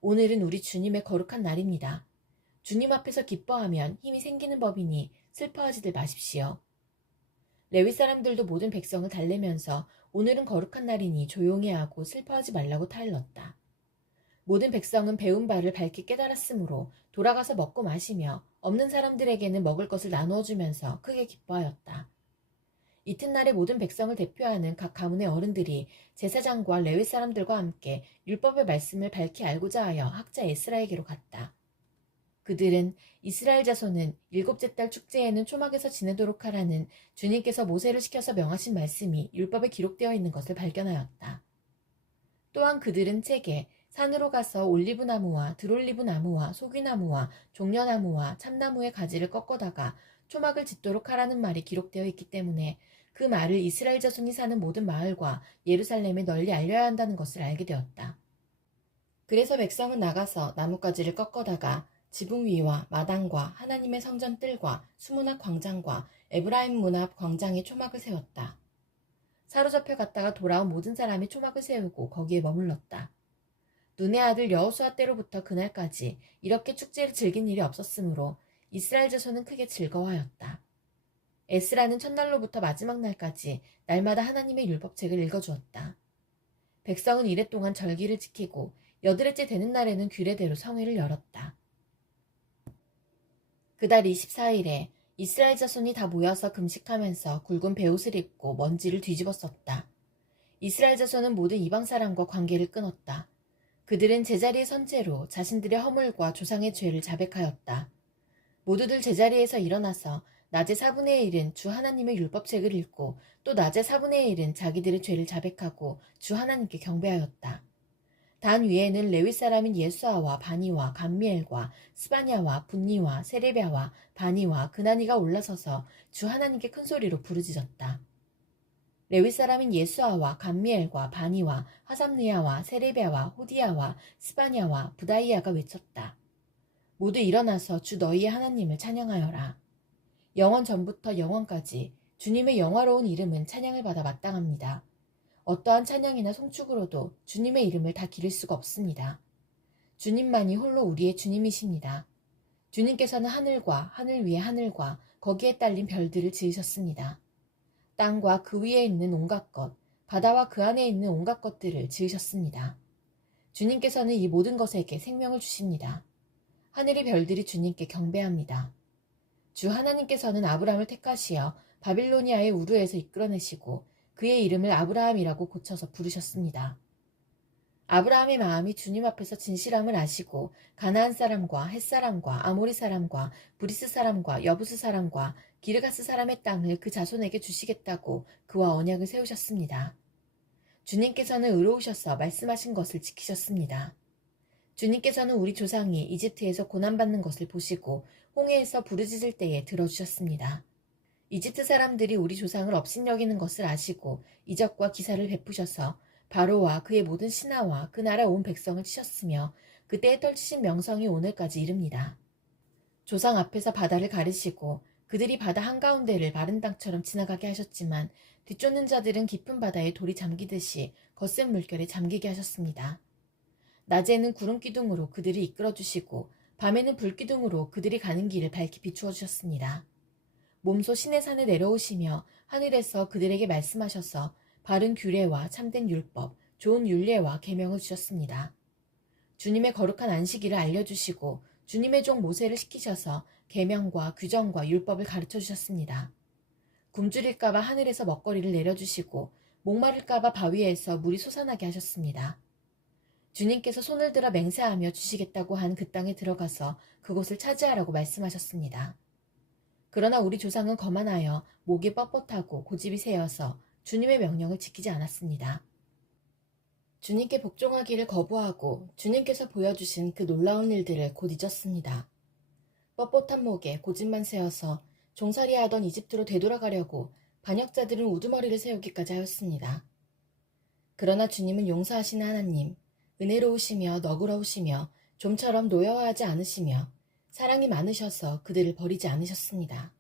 오늘은 우리 주님의 거룩한 날입니다. 주님 앞에서 기뻐하면 힘이 생기는 법이니 슬퍼하지들 마십시오. 레위 사람들도 모든 백성을 달래면서 오늘은 거룩한 날이니 조용히 하고 슬퍼하지 말라고 타일렀다. 모든 백성은 배운 바를 밝게 깨달았으므로 돌아가서 먹고 마시며 없는 사람들에게는 먹을 것을 나누어 주면서 크게 기뻐하였다. 이튿날에 모든 백성을 대표하는 각 가문의 어른들이 제사장과 레위 사람들과 함께 율법의 말씀을 밝히 알고자 하여 학자 에스라에게로 갔다. 그들은 이스라엘 자손은 일곱째 달 축제에는 초막에서 지내도록 하라는 주님께서 모세를 시켜서 명하신 말씀이 율법에 기록되어 있는 것을 발견하였다. 또한 그들은 책에 산으로 가서 올리브나무와 들올리브나무와 소귀나무와 종려나무와 참나무의 가지를 꺾어다가 초막을 짓도록 하라는 말이 기록되어 있기 때문에 그 말을 이스라엘 자손이 사는 모든 마을과 예루살렘에 널리 알려야 한다는 것을 알게 되었다. 그래서 백성은 나가서 나뭇가지를 꺾어다가 지붕 위와 마당과 하나님의 성전 뜰과 수문앞 광장과 에브라임 문 앞 광장에 초막을 세웠다. 사로잡혀 갔다가 돌아온 모든 사람이 초막을 세우고 거기에 머물렀다. 눈의 아들 여호수아 때로부터 그날까지 이렇게 축제를 즐긴 일이 없었으므로 이스라엘 자손은 크게 즐거워하였다. 에스라는 첫날로부터 마지막 날까지 날마다 하나님의 율법책을 읽어주었다. 백성은 이래 동안 절기를 지키고 여드레째 되는 날에는 규례대로 성회를 열었다. 그달 24일에 이스라엘 자손이 다 모여서 금식하면서 굵은 베옷을 입고 먼지를 뒤집어 썼다. 이스라엘 자손은 모든 이방 사람과 관계를 끊었다. 그들은 제자리에 선 채로 자신들의 허물과 조상의 죄를 자백하였다. 모두들 제자리에서 일어나서 낮에 4분의 1은 주 하나님의 율법책을 읽고 또 낮에 4분의 1은 자기들의 죄를 자백하고 주 하나님께 경배하였다. 단 위에는 레위 사람인 예수아와 바니와 감미엘과 스바냐와 분니와 세레비아와 바니와 그나니가 올라서서 주 하나님께 큰 소리로 부르짖었다. 레위 사람인 예수아와 감미엘과 바니와 하삼느야와 세레비아와 호디야와 스바냐와 부다이아가 외쳤다. 모두 일어나서 주 너희의 하나님을 찬양하여라. 영원 전부터 영원까지 주님의 영화로운 이름은 찬양을 받아 마땅합니다. 어떠한 찬양이나 송축으로도 주님의 이름을 다 기릴 수가 없습니다. 주님만이 홀로 우리의 주님이십니다. 주님께서는 하늘과 하늘 위의 하늘과 거기에 딸린 별들을 지으셨습니다. 땅과 그 위에 있는 온갖 것, 바다와 그 안에 있는 온갖 것들을 지으셨습니다. 주님께서는 이 모든 것에게 생명을 주십니다. 하늘의 별들이 주님께 경배합니다. 주 하나님께서는 아브라함을 택하시어 바빌로니아의 우르에서 이끌어내시고 그의 이름을 아브라함이라고 고쳐서 부르셨습니다. 아브라함의 마음이 주님 앞에서 진실함을 아시고 가나안 사람과 헷 사람과 아모리 사람과 브리스 사람과 여부스 사람과 기르가스 사람의 땅을 그 자손에게 주시겠다고 그와 언약을 세우셨습니다. 주님께서는 의로우셔서 말씀하신 것을 지키셨습니다. 주님께서는 우리 조상이 이집트에서 고난받는 것을 보시고 홍해에서 부르짖을 때에 들어주셨습니다. 이집트 사람들이 우리 조상을 업신여기는 것을 아시고 이적과 기사를 베푸셔서 바로와 그의 모든 신하와 그 나라 온 백성을 치셨으며 그때에 떨치신 명성이 오늘까지 이릅니다. 조상 앞에서 바다를 가르시고 그들이 바다 한가운데를 마른 땅처럼 지나가게 하셨지만 뒤쫓는 자들은 깊은 바다에 돌이 잠기듯이 거센 물결에 잠기게 하셨습니다. 낮에는 구름 기둥으로 그들을 이끌어주시고 밤에는 불 기둥으로 그들이 가는 길을 밝히 비추어 주셨습니다. 몸소 신의 산에 내려오시며 하늘에서 그들에게 말씀하셔서 바른 규례와 참된 율법, 좋은 율례와 계명을 주셨습니다. 주님의 거룩한 안식일을 알려주시고 주님의 종 모세를 시키셔서 계명과 규정과 율법을 가르쳐 주셨습니다. 굶주릴까봐 하늘에서 먹거리를 내려주시고 목마를까봐 바위에서 물이 솟아나게 하셨습니다. 주님께서 손을 들어 맹세하며 주시겠다고 한 그 땅에 들어가서 그곳을 차지하라고 말씀하셨습니다. 그러나 우리 조상은 거만하여 목이 뻣뻣하고 고집이 세어서 주님의 명령을 지키지 않았습니다. 주님께 복종하기를 거부하고 주님께서 보여주신 그 놀라운 일들을 곧 잊었습니다. 뻣뻣한 목에 고집만 세어서 종살이하던 이집트로 되돌아가려고 반역자들은 우두머리를 세우기까지 하였습니다. 그러나 주님은 용서하시는 하나님, 은혜로우시며 너그러우시며 좀처럼 노여워하지 않으시며 사랑이 많으셔서 그들을 버리지 않으셨습니다.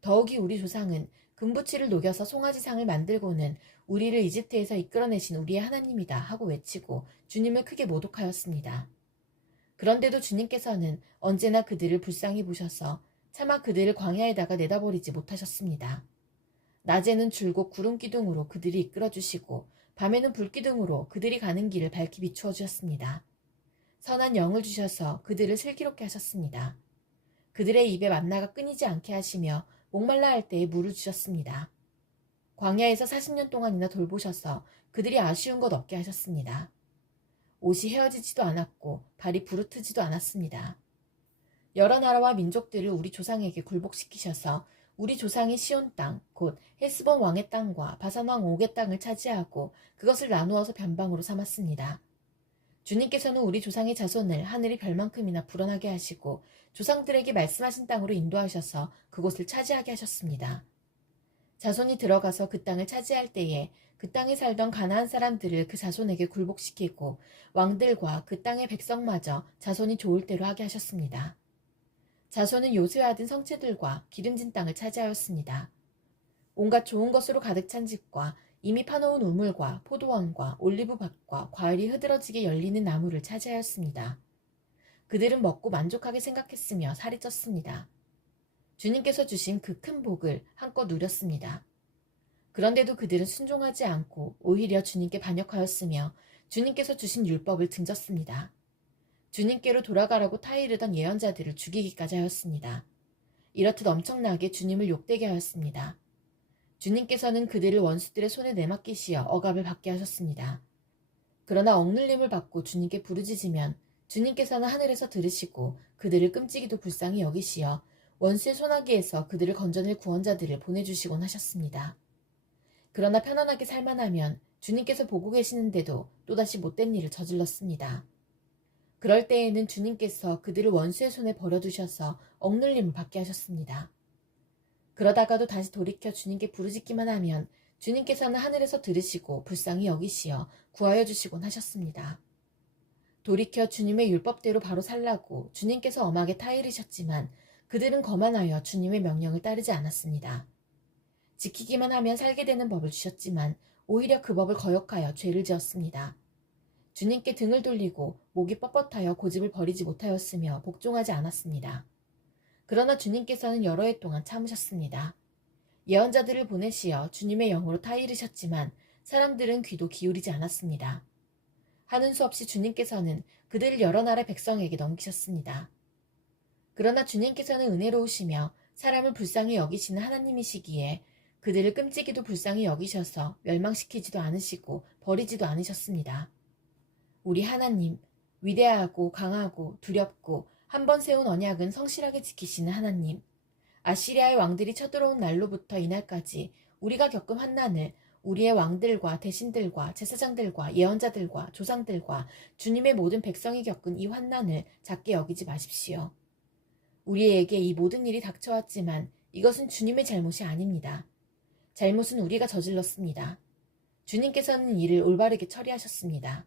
더욱이 우리 조상은 금부치를 녹여서 송아지상을 만들고는 우리를 이집트에서 이끌어내신 우리의 하나님이다 하고 외치고 주님을 크게 모독하였습니다. 그런데도 주님께서는 언제나 그들을 불쌍히 보셔서 차마 그들을 광야에다가 내다버리지 못하셨습니다. 낮에는 줄곧 구름 기둥으로 그들이 이끌어주시고 밤에는 불 기둥으로 그들이 가는 길을 밝히 비추어 주셨습니다. 선한 영을 주셔서 그들을 슬기롭게 하셨습니다. 그들의 입에 만나가 끊이지 않게 하시며 목말라 할 때에 물을 주셨습니다. 광야에서 40년 동안이나 돌보셔서 그들이 아쉬운 것 없게 하셨습니다. 옷이 헤어지지도 않았고 발이 부르트지도 않았습니다. 여러 나라와 민족들을 우리 조상에게 굴복시키셔서 우리 조상이 시온 땅, 곧 헤스본 왕의 땅과 바산 왕 옥의 땅을 차지하고 그것을 나누어서 변방으로 삼았습니다. 주님께서는 우리 조상의 자손을 하늘이 별만큼이나 불어나게 하시고 조상들에게 말씀하신 땅으로 인도하셔서 그곳을 차지하게 하셨습니다. 자손이 들어가서 그 땅을 차지할 때에 그 땅에 살던 가나안 사람들을 그 자손에게 굴복시키고 왕들과 그 땅의 백성마저 자손이 좋을 대로 하게 하셨습니다. 자손은 요새화된 성체들과 기름진 땅을 차지하였습니다. 온갖 좋은 것으로 가득 찬 집과 이미 파놓은 우물과 포도원과 올리브밭과 과일이 흐드러지게 열리는 나무를 차지하였습니다. 그들은 먹고 만족하게 생각했으며 살이 쪘습니다. 주님께서 주신 그 큰 복을 한껏 누렸습니다. 그런데도 그들은 순종하지 않고 오히려 주님께 반역하였으며 주님께서 주신 율법을 등졌습니다. 주님께로 돌아가라고 타이르던 예언자들을 죽이기까지 하였습니다. 이렇듯 엄청나게 주님을 욕되게 하였습니다. 주님께서는 그들을 원수들의 손에 내맡기시어 억압을 받게 하셨습니다. 그러나 억눌림을 받고 주님께 부르짖으면 주님께서는 하늘에서 들으시고 그들을 끔찍이도 불쌍히 여기시어 원수의 손아귀에서 그들을 건져낼 구원자들을 보내주시곤 하셨습니다. 그러나 편안하게 살만하면 주님께서 보고 계시는데도 또다시 못된 일을 저질렀습니다. 그럴 때에는 주님께서 그들을 원수의 손에 버려두셔서 억눌림을 받게 하셨습니다. 그러다가도 다시 돌이켜 주님께 부르짖기만 하면 주님께서는 하늘에서 들으시고 불쌍히 여기시어 구하여 주시곤 하셨습니다. 돌이켜 주님의 율법대로 바로 살라고 주님께서 엄하게 타이르셨지만 그들은 거만하여 주님의 명령을 따르지 않았습니다. 지키기만 하면 살게 되는 법을 주셨지만 오히려 그 법을 거역하여 죄를 지었습니다. 주님께 등을 돌리고 목이 뻣뻣하여 고집을 버리지 못하였으며 복종하지 않았습니다. 그러나 주님께서는 여러 해 동안 참으셨습니다. 예언자들을 보내시어 주님의 영으로 타이르셨지만 사람들은 귀도 기울이지 않았습니다. 하는 수 없이 주님께서는 그들을 여러 나라 백성에게 넘기셨습니다. 그러나 주님께서는 은혜로우시며 사람을 불쌍히 여기시는 하나님이시기에 그들을 끔찍이도 불쌍히 여기셔서 멸망시키지도 않으시고 버리지도 않으셨습니다. 우리 하나님, 위대하고 강하고 두렵고 한 번 세운 언약은 성실하게 지키시는 하나님, 아시리아의 왕들이 쳐들어온 날로부터 이날까지 우리가 겪은 환난을 우리의 왕들과 대신들과 제사장들과 예언자들과 조상들과 주님의 모든 백성이 겪은 이 환난을 작게 여기지 마십시오. 우리에게 이 모든 일이 닥쳐왔지만 이것은 주님의 잘못이 아닙니다. 잘못은 우리가 저질렀습니다. 주님께서는 이를 올바르게 처리하셨습니다.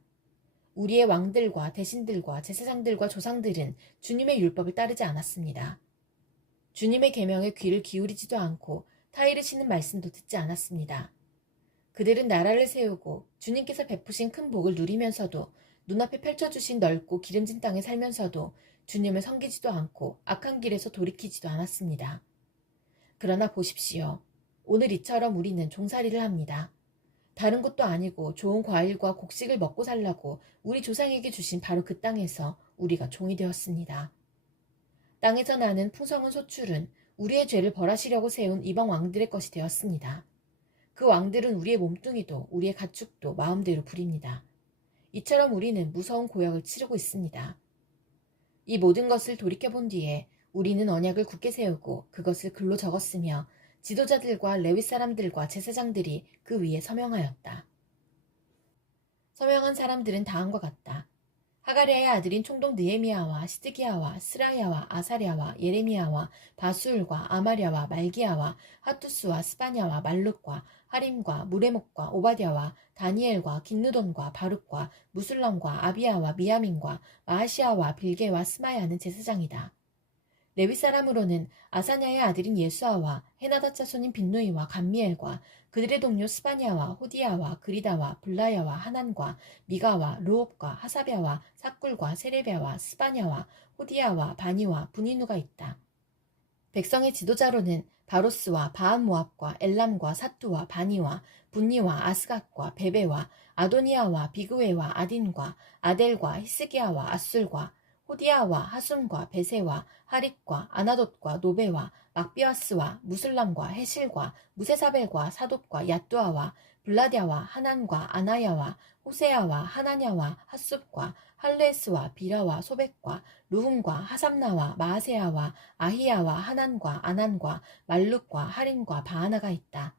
우리의 왕들과 대신들과 제사장들과 조상들은 주님의 율법을 따르지 않았습니다. 주님의 계명에 귀를 기울이지도 않고 타이르시는 말씀도 듣지 않았습니다. 그들은 나라를 세우고 주님께서 베푸신 큰 복을 누리면서도 눈앞에 펼쳐주신 넓고 기름진 땅에 살면서도 주님을 섬기지도 않고 악한 길에서 돌이키지도 않았습니다. 그러나 보십시오. 오늘 이처럼 우리는 종살이를 합니다. 다른 것도 아니고 좋은 과일과 곡식을 먹고 살라고 우리 조상에게 주신 바로 그 땅에서 우리가 종이 되었습니다. 땅에서 나는 풍성한 소출은 우리의 죄를 벌하시려고 세운 이방 왕들의 것이 되었습니다. 그 왕들은 우리의 몸뚱이도 우리의 가축도 마음대로 부립니다. 이처럼 우리는 무서운 고역을 치르고 있습니다. 이 모든 것을 돌이켜본 뒤에 우리는 언약을 굳게 세우고 그것을 글로 적었으며 지도자들과 레위 사람들과 제사장들이 그 위에 서명하였다. 서명한 사람들은 다음과 같다. 하가랴의 아들인 총독 느헤미야와 시드기야와 스라야와 아사랴와 예레미야와 바수울과 아마랴와 말기야와 하투스와 스바냐와 말룻과 하림과 무레목과 오바댜와 다니엘과 긴느돈과 바룩과 무술람과 아비야와 미야민과 마하시야와 빌게와 스마야는 제사장이다. 레위 사람으로는 아사냐의 아들인 예수아와 헤나다 자손인 빈누이와 감미엘과 그들의 동료 스바냐와 호디야와 그리다와 블라야와 하난과 미가와 르옵과 하사랴와 삭굴과 세레랴와 스바냐와 호디야와 바니와 분이누가 있다. 백성의 지도자로는 바로스와 바한모압과 엘람과 사투와 바니와 분니와 아스갓과 베베와 아도니아와 비그웨와 아딘과 아델과 히스기야와 아술과 호디야와 하숨과 베세와 하릿과 아나돗과 노베와 막비아스와 무슬람과 헤실과 무세사벨과 사돗과 얏두아와 블라디아와 하난과 아나야와 호세아와 하나냐와 핫숲과 할레스와 비라와 소백과 루훔과 하삼나와 마아세아와 아히야와 하난과 아난과 말룩과 하림과 바하나가 있다.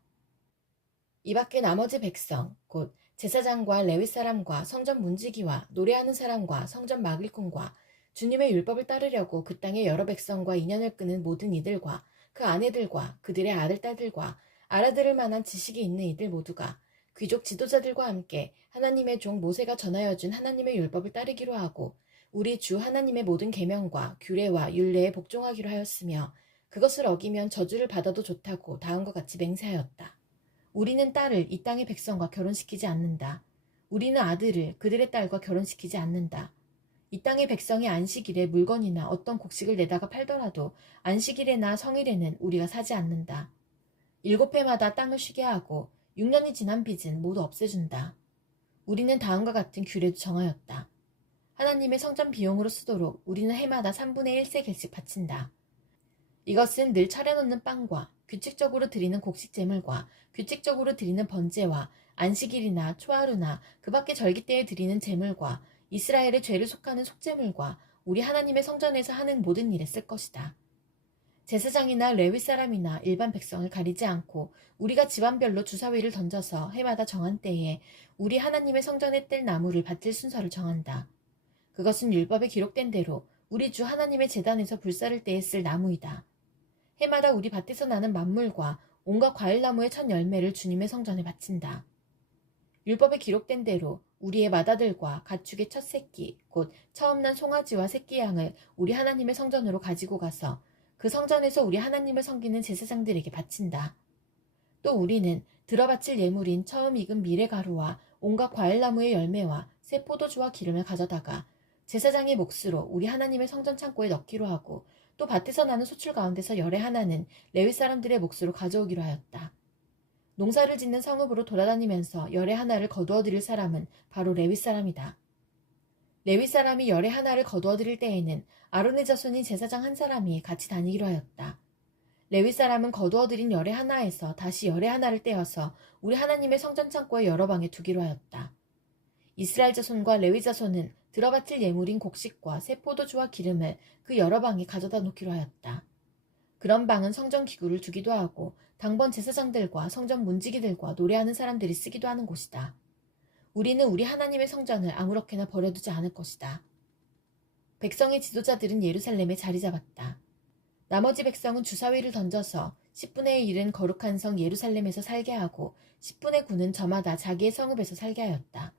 이 밖에 나머지 백성 곧 제사장과 레위 사람과 성전 문지기와 노래하는 사람과 성전 막일꾼과 주님의 율법을 따르려고 그 땅의 여러 백성과 인연을 끄는 모든 이들과 그 아내들과 그들의 아들 딸들과 알아들을 만한 지식이 있는 이들 모두가 귀족 지도자들과 함께 하나님의 종 모세가 전하여 준 하나님의 율법을 따르기로 하고 우리 주 하나님의 모든 계명과 규례와 율례에 복종하기로 하였으며 그것을 어기면 저주를 받아도 좋다고 다음과 같이 맹세하였다. 우리는 딸을 이 땅의 백성과 결혼시키지 않는다. 우리는 아들을 그들의 딸과 결혼시키지 않는다. 이 땅의 백성이 안식일에 물건이나 어떤 곡식을 내다가 팔더라도 안식일에나 성일에는 우리가 사지 않는다. 7회마다 땅을 쉬게 하고 6년이 지난 빚은 모두 없애준다. 우리는 다음과 같은 규례도 정하였다. 하나님의 성전 비용으로 쓰도록 우리는 해마다 3분의 1세겔씩 바친다. 이것은 늘 차려놓는 빵과 규칙적으로 드리는 곡식제물과 규칙적으로 드리는 번제와 안식일이나 초하루나 그 밖의 절기 때에 드리는 제물과 이스라엘의 죄를 속하는 속제물과 우리 하나님의 성전에서 하는 모든 일에 쓸 것이다. 제사장이나 레위 사람이나 일반 백성을 가리지 않고 우리가 집안별로 주사위를 던져서 해마다 정한 때에 우리 하나님의 성전에 뗄 나무를 바칠 순서를 정한다. 그것은 율법에 기록된 대로 우리 주 하나님의 제단에서 불사를 때에 쓸 나무이다. 해마다 우리 밭에서 나는 만물과 온갖 과일나무의 첫 열매를 주님의 성전에 바친다. 율법에 기록된 대로 우리의 맏아들과 가축의 첫 새끼, 곧 처음 난 송아지와 새끼 양을 우리 하나님의 성전으로 가지고 가서 그 성전에서 우리 하나님을 섬기는 제사장들에게 바친다. 또 우리는 들어바칠 예물인 처음 익은 미레가루와 온갖 과일나무의 열매와 새 포도주와 기름을 가져다가 제사장의 몫으로 우리 하나님의 성전 창고에 넣기로 하고 또 밭에서 나는 소출 가운데서 열의 하나는 레위 사람들의 몫으로 가져오기로 하였다. 농사를 짓는 성읍으로 돌아다니면서 열의 하나를 거두어 드릴 사람은 바로 레위 사람이다. 레위 사람이 열의 하나를 거두어 드릴 때에는 아론의 자손인 제사장 한 사람이 같이 다니기로 하였다. 레위 사람은 거두어 드린 열의 하나에서 다시 열의 하나를 떼어서 우리 하나님의 성전 창고의 여러 방에 두기로 하였다. 이스라엘 자손과 레위 자손은 들어바칠 예물인 곡식과 새 포도주와 기름을 그 여러 방에 가져다 놓기로 하였다. 그런 방은 성전 기구를 두기도 하고 당번 제사장들과 성전 문지기들과 노래하는 사람들이 쓰기도 하는 곳이다. 우리는 우리 하나님의 성전을 아무렇게나 버려두지 않을 것이다. 백성의 지도자들은 예루살렘에 자리 잡았다. 나머지 백성은 주사위를 던져서 10분의 1은 거룩한 성 예루살렘에서 살게 하고 10분의 9는 저마다 자기의 성읍에서 살게 하였다.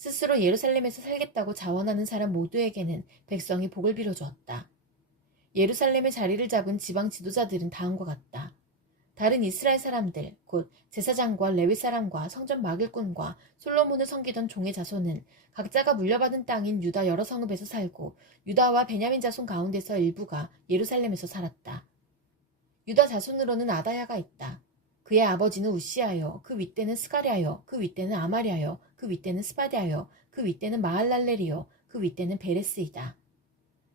스스로 예루살렘에서 살겠다고 자원하는 사람 모두에게는 백성이 복을 빌어주었다. 예루살렘에 자리를 잡은 지방 지도자들은 다음과 같다. 다른 이스라엘 사람들, 곧 제사장과 레위 사람과 성전 막일꾼과 솔로몬을 섬기던 종의 자손은 각자가 물려받은 땅인 유다 여러 성읍에서 살고 유다와 베냐민 자손 가운데서 일부가 예루살렘에서 살았다. 유다 자손으로는 아다야가 있다. 그의 아버지는 우시아요, 그 윗대는 스가랴요, 그 윗대는 아마랴요, 그 윗대는 스바랴요, 그 윗대는 마할랄렐이요, 그 윗대는 베레스이다.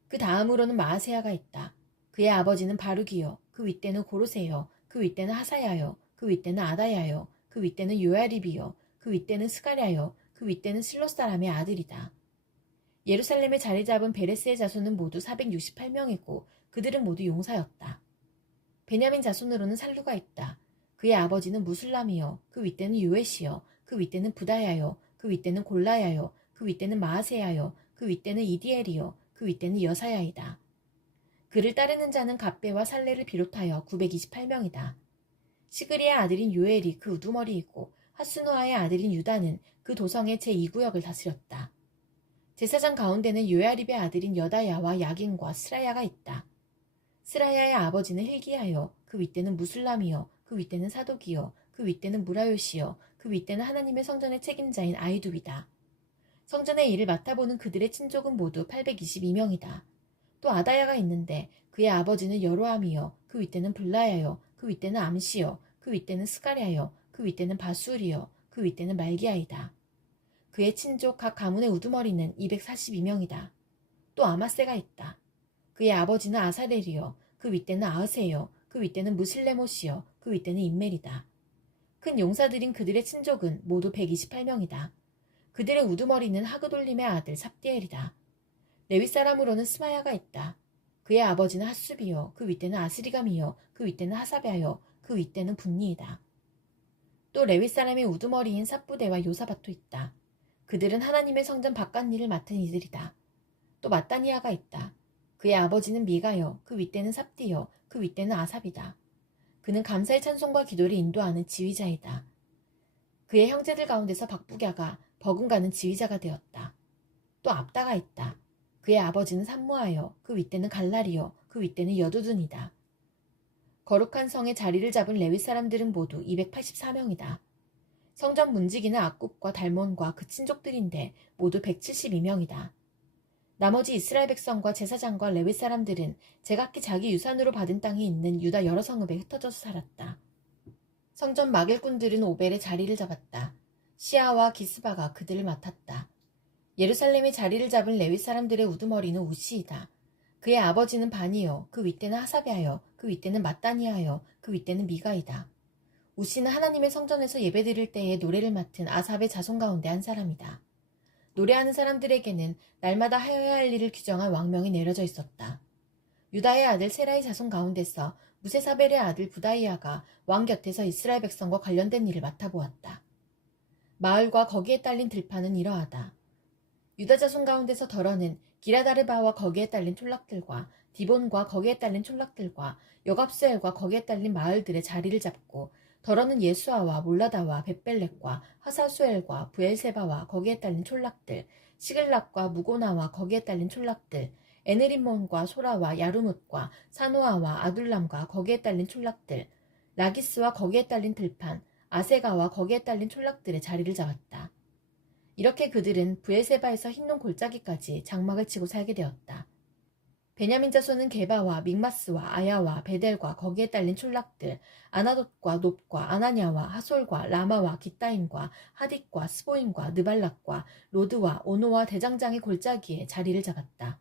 그 다음으로는 마아세야가 있다. 그의 아버지는 바룩이요, 그 윗대는 고로세요, 그 윗대는 하사야요, 그 윗대는 아다야요, 그 윗대는 요야립이요, 그 윗대는 스가랴요, 그 윗대는 실롯 사람의 아들이다. 예루살렘에 자리 잡은 베레스의 자손은 모두 468명이고 그들은 모두 용사였다. 베냐민 자손으로는 살루가 있다. 그의 아버지는 무술람이요, 그 윗대는 요에시요, 그 윗대는 부다야요, 그 윗대는 골라야요, 그 윗대는 마아세야요, 그 윗대는 이디엘이요, 그 윗대는 여사야이다. 그를 따르는 자는 갑배와 살레를 비롯하여 928명이다. 시그리의 아들인 요엘이 그 우두머리이고 하스누아의 아들인 유다는 그 도성의 제2구역을 다스렸다. 제사장 가운데는 요야립의 아들인 여다야와 야긴과 스라야가 있다. 스라야의 아버지는 hil기야요, 그 윗대는 무술람이요, 그 윗대는 사독이요, 그 윗대는 무라요시요, 그 윗대는 하나님의 성전의 책임자인 아이둡이다. 성전의 일을 맡아보는 그들의 친족은 모두 822명이다. 또 아다야가 있는데 그의 아버지는 여로함이요, 그 윗대는 블라야요, 그 윗대는 암시요, 그 윗대는 스가랴요, 그 윗대는 바술이요, 그 윗대는 말기야이다. 그의 친족 각 가문의 우두머리는 242명이다. 또 아마세가 있다. 그의 아버지는 아사렐이요, 그 윗대는 아흐세요, 그 윗대는 무실레못이요, 그 윗대는 인멜이다. 큰 용사들인 그들의 친족은 모두 128명이다. 그들의 우두머리는 하그돌림의 아들 삽디엘이다. 레위 사람으로는 스마야가 있다. 그의 아버지는 핫수비요, 그 윗대는 아스리감이요, 그 윗대는 하사베아요, 그 윗대는 분니이다. 또 레위 사람의 우두머리인 삽부대와 요사바도 있다. 그들은 하나님의 성전 바깥일을 맡은 이들이다. 또 마따니아가 있다. 그의 아버지는 미가요, 그 윗대는 삽디요, 그 윗대는 아삽이다. 그는 감사의 찬송과 기도를 인도하는 지휘자이다. 그의 형제들 가운데서 박부갸가 버금가는 지휘자가 되었다. 또 압다가 있다. 그의 아버지는 삼무하여, 그 윗대는 갈라리요, 그 윗대는 여두둔이다. 거룩한 성에 자리를 잡은 레위 사람들은 모두 284명이다. 성전 문지기는 악굽과 달몬과 그 친족들인데 모두 172명이다. 나머지 이스라엘 백성과 제사장과 레위 사람들은 제각기 자기 유산으로 받은 땅이 있는 유다 여러 성읍에 흩어져서 살았다. 성전 마길꾼들은 오벨의 자리를 잡았다. 시아와 기스바가 그들을 맡았다. 예루살렘의 자리를 잡은 레위 사람들의 우두머리는 우시이다. 그의 아버지는 바니요, 그 윗대는 하사베아요, 그 윗대는 마따니아요, 그 윗대는 미가이다. 우시는 하나님의 성전에서 예배드릴 때에 노래를 맡은 아삽의 자손 가운데 한 사람이다. 노래하는 사람들에게는 날마다 하여야 할 일을 규정한 왕명이 내려져 있었다. 유다의 아들 세라의 자손 가운데서 무세사벨의 아들 부다이아가 왕 곁에서 이스라엘 백성과 관련된 일을 맡아보았다. 마을과 거기에 딸린 들판은 이러하다. 유다 자손 가운데서 덜어는 기라다르바와 거기에 딸린 촌락들과 디본과 거기에 딸린 촌락들과 여갑스엘과 거기에 딸린 마을들의 자리를 잡고 덜어는 예수아와 몰라다와 벳벨렉과 하사수엘과 부엘세바와 거기에 딸린 촌락들, 시글락과 무고나와 거기에 딸린 촌락들, 에느림몬과 소라와 야르뭇과 사노아와 아둘람과 거기에 딸린 촌락들, 라기스와 거기에 딸린 들판, 아세가와 거기에 딸린 촌락들의 자리를 잡았다. 이렇게 그들은 부엘세바에서 흰농 골짜기까지 장막을 치고 살게 되었다. 베냐민 자손은 게바와 믹마스와 아야와 베델과 거기에 딸린 촌락들, 아나돗과 놉과 아나냐와 하솔과 라마와 기따임과 하딕과 스보임과 느발락과 로드와 오노와 대장장의 골짜기에 자리를 잡았다.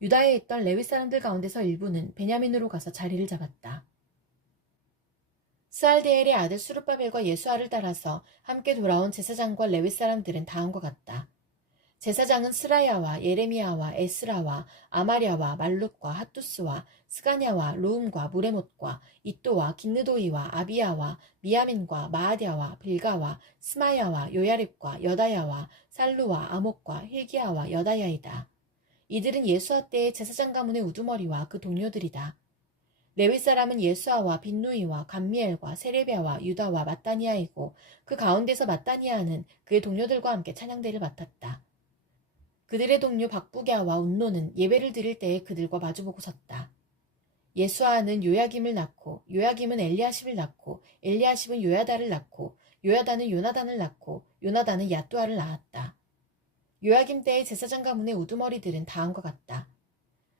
유다에 있던 레위 사람들 가운데서 일부는 베냐민으로 가서 자리를 잡았다. 스알디엘의 아들 수르바벨과 예수아를 따라서 함께 돌아온 제사장과 레위 사람들은 다음과 같다. 제사장은 스라야와 예레미야와 에스라와 아마랴와 말룻과 핫두스와 스가냐와 루움과 무레못과 이또와 긴느도이와 아비야와 미야민과 마아디아와 빌가와 스마야와 요야립과 여다야와 살루와 아목과 힐기야와 여다야이다. 이들은 예수아 때의 제사장 가문의 우두머리와 그 동료들이다. 레위 사람은 예수아와 빈누이와 감미엘과 세레비아와 유다와 마따니아이고 그 가운데서 마따니아는 그의 동료들과 함께 찬양대를 맡았다. 그들의 동료 박부갸와 운노는 예배를 드릴 때에 그들과 마주보고 섰다. 예수아는 요야김을 낳고 요야김은 엘리아십을 낳고 엘리아십은 요야다를 낳고 요야다는 요나단을 낳고 요나단은 야뚜아를 낳았다. 요야김 때의 제사장 가문의 우두머리들은 다음과 같다.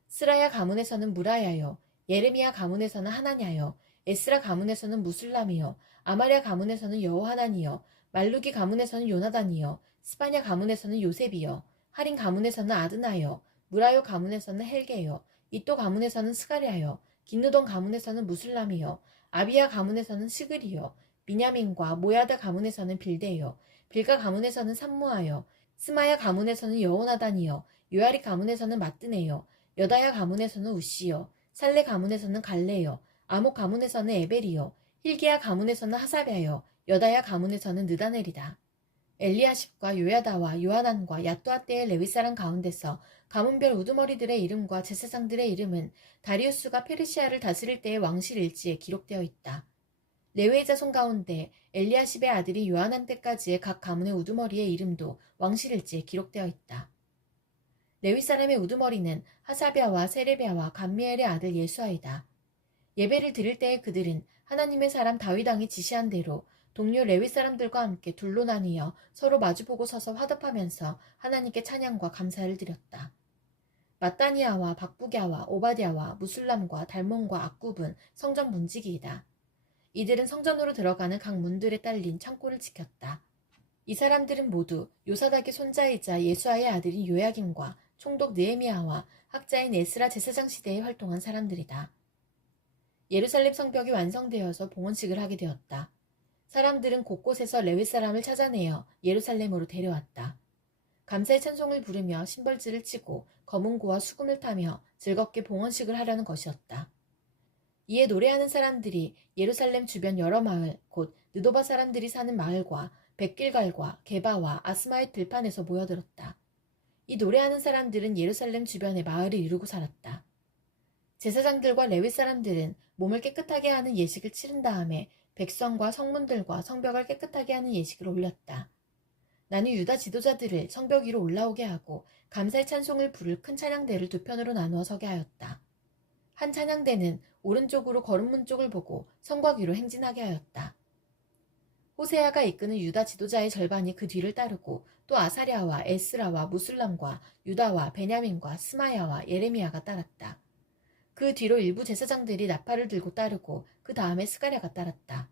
스라야 가문에서는 무라야요, 예레미야 가문에서는 하나냐요, 에스라 가문에서는 무술람이요, 아마랴 가문에서는 여호하나니요, 말루기 가문에서는 요나단이요, 스바냐 가문에서는 요셉이요, 하린 가문에서는 아드나요, 무라요 가문에서는 헬게요, 이또 가문에서는 스가랴요, 긴누돈 가문에서는 무술람이요, 아비야 가문에서는 시그리요, 미냐민과 모야다 가문에서는 빌데요, 빌가 가문에서는 삼무하요, 스마야 가문에서는 여호나단이요, 요야리 가문에서는 마뜨네요, 여다야 가문에서는 우시요, 살레 가문에서는 갈레요, 아목 가문에서는 에벨이요, 힐기야 가문에서는 하사랴요, 여다야 가문에서는 느다넬이다. 엘리아십과 요야다와 요하난과 야뚜아 때의 레위 사람 가운데서 가문별 우두머리들의 이름과 제사장들의 이름은 다리우스가 페르시아를 다스릴 때의 왕실 일지에 기록되어 있다. 레위의 자손 가운데 엘리아십의 아들이 요하난 때까지의 각 가문의 우두머리의 이름도 왕실 일지에 기록되어 있다. 레위 사람의 우두머리는 하사비아와 세레비아와 감미엘의 아들 예수아이다. 예배를 드릴 때에 그들은 하나님의 사람 다윗 왕이 지시한 대로 동료 레위 사람들과 함께 둘로 나뉘어 서로 마주보고 서서 화답하면서 하나님께 찬양과 감사를 드렸다. 마따니아와 박부갸와 오바댜와 무술람과 달몬과 악굽은 성전 문지기이다. 이들은 성전으로 들어가는 각 문들에 딸린 창고를 지켰다. 이 사람들은 모두 요사닥의 손자이자 예수아의 아들인 요야김과 총독 느헤미야와 학자인 에스라 제사장 시대에 활동한 사람들이다. 예루살렘 성벽이 완성되어서 봉헌식을 하게 되었다. 사람들은 곳곳에서 레위 사람을 찾아내어 예루살렘으로 데려왔다. 감사의 찬송을 부르며 심벌지를 치고 검은고와 수금을 타며 즐겁게 봉헌식을 하려는 것이었다. 이에 노래하는 사람들이 예루살렘 주변 여러 마을, 곧 느도바 사람들이 사는 마을과 백길갈과 게바와 아스마의 들판에서 모여들었다. 이 노래하는 사람들은 예루살렘 주변의 마을을 이루고 살았다. 제사장들과 레위 사람들은 몸을 깨끗하게 하는 예식을 치른 다음에 백성과 성문들과 성벽을 깨끗하게 하는 예식을 올렸다. 나는 유다 지도자들을 성벽 위로 올라오게 하고 감사의 찬송을 부를 큰 찬양대를 두 편으로 나누어 서게 하였다. 한 찬양대는 오른쪽으로 거름문 쪽을 보고 성곽 위로 행진하게 하였다. 호세아가 이끄는 유다 지도자의 절반이 그 뒤를 따르고 또 아사랴와 에스라와 무술람과 유다와 베냐민과 스마야와 예레미야가 따랐다. 그 뒤로 일부 제사장들이 나팔을 들고 따르고 그 다음에 스가랴가 따랐다.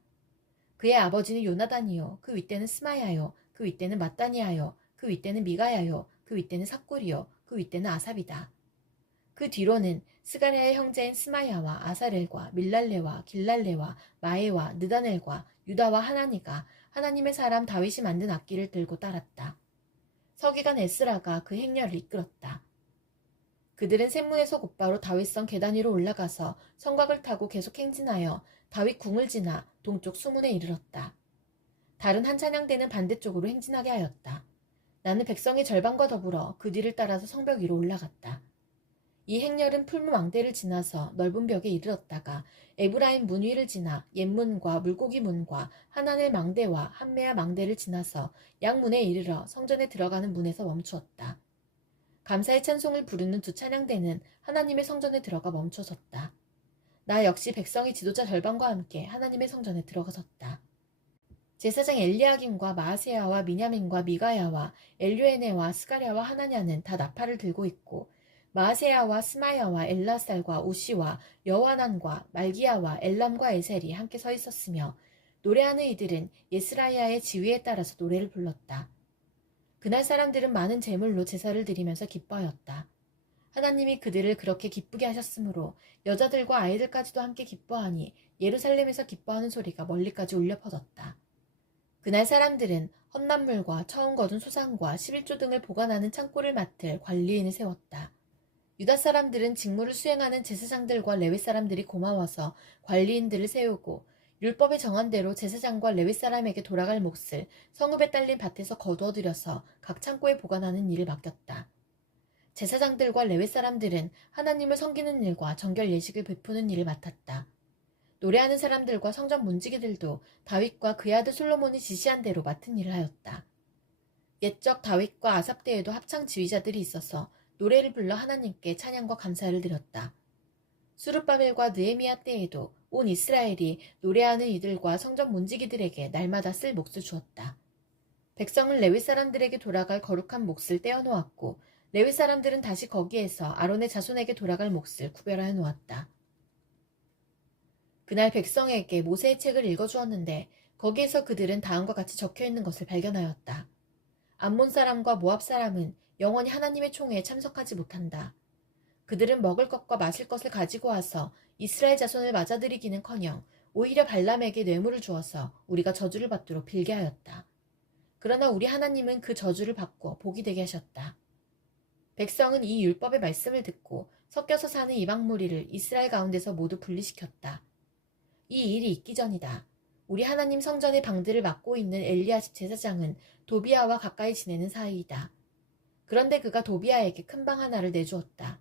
그의 아버지는 요나단이요, 그 윗대는 스마야요, 그 윗대는 마따니아요, 그 윗대는 미가야요, 그 윗대는 삭구리요, 그 윗대는 아삽이다. 그 뒤로는 스가랴의 형제인 스마야와 아사렐과 밀랄레와 길랄레와 마에와 느다넬과 유다와 하나니가 하나님의 사람 다윗이 만든 악기를 들고 따랐다. 서기관 에스라가 그 행렬을 이끌었다. 그들은 샘문에서 곧바로 다윗성 계단 위로 올라가서 성곽을 타고 계속 행진하여 다윗 궁을 지나 동쪽 수문에 이르렀다. 다른 한 찬양대는 반대쪽으로 행진하게 하였다. 나는 백성의 절반과 더불어 그 뒤를 따라서 성벽 위로 올라갔다. 이 행렬은 풀무 망대를 지나서 넓은 벽에 이르렀다가 에브라임 문 위를 지나 옛문과 물고기 문과 하나넬 망대와 한메아 망대를 지나서 양문에 이르러 성전에 들어가는 문에서 멈추었다. 감사의 찬송을 부르는 두 찬양대는 하나님의 성전에 들어가 멈춰섰다. 나 역시 백성의 지도자 절반과 함께 하나님의 성전에 들어가섰다. 제사장 엘리야김과 마아세야와 미냐민과 미가야와 엘류에네와 스가랴와 하나냐는 다 나팔을 들고 있고 마아세야와 스마야와 엘라살과 우시와 여와난과 말기야와 엘람과 에셀이 함께 서 있었으며 노래하는 이들은 예스라야의 지휘에 따라서 노래를 불렀다. 그날 사람들은 많은 제물로 제사를 드리면서 기뻐하였다. 하나님이 그들을 그렇게 기쁘게 하셨으므로 여자들과 아이들까지도 함께 기뻐하니 예루살렘에서 기뻐하는 소리가 멀리까지 울려 퍼졌다. 그날 사람들은 헛난물과 처음 거둔 소산과 11조 등을 보관하는 창고를 맡을 관리인을 세웠다. 유다 사람들은 직무를 수행하는 제사장들과 레위 사람들이 고마워서 관리인들을 세우고 율법에 정한 대로 제사장과 레위 사람에게 돌아갈 몫을 성읍에 딸린 밭에서 거두어들여서 각 창고에 보관하는 일을 맡겼다. 제사장들과 레위 사람들은 하나님을 섬기는 일과 정결 예식을 베푸는 일을 맡았다. 노래하는 사람들과 성전 문지기들도 다윗과 그의 아들 솔로몬이 지시한 대로 맡은 일을 하였다. 옛적 다윗과 아삽 때에도 합창 지휘자들이 있어서 노래를 불러 하나님께 찬양과 감사를 드렸다. 수르바벨과 느헤미야 때에도 온 이스라엘이 노래하는 이들과 성전 문지기들에게 날마다 쓸 몫을 주었다. 백성은 레위 사람들에게 돌아갈 거룩한 몫을 떼어놓았고 레위 사람들은 다시 거기에서 아론의 자손에게 돌아갈 몫을 구별하여 놓았다. 그날 백성에게 모세의 책을 읽어주었는데 거기에서 그들은 다음과 같이 적혀있는 것을 발견하였다. 암몬 사람과 모압 사람은 영원히 하나님의 총회에 참석하지 못한다. 그들은 먹을 것과 마실 것을 가지고 와서 이스라엘 자손을 맞아들이기는커녕 오히려 발람에게 뇌물을 주어서 우리가 저주를 받도록 빌게 하였다. 그러나 우리 하나님은 그 저주를 바꿔 복이 되게 하셨다. 백성은 이 율법의 말씀을 듣고 섞여서 사는 이방 무리를 이스라엘 가운데서 모두 분리시켰다. 이 일이 있기 전이다. 우리 하나님 성전의 방들을 맡고 있는 엘리야십 제사장은 도비아와 가까이 지내는 사이이다. 그런데 그가 도비아에게 큰 방 하나를 내주었다.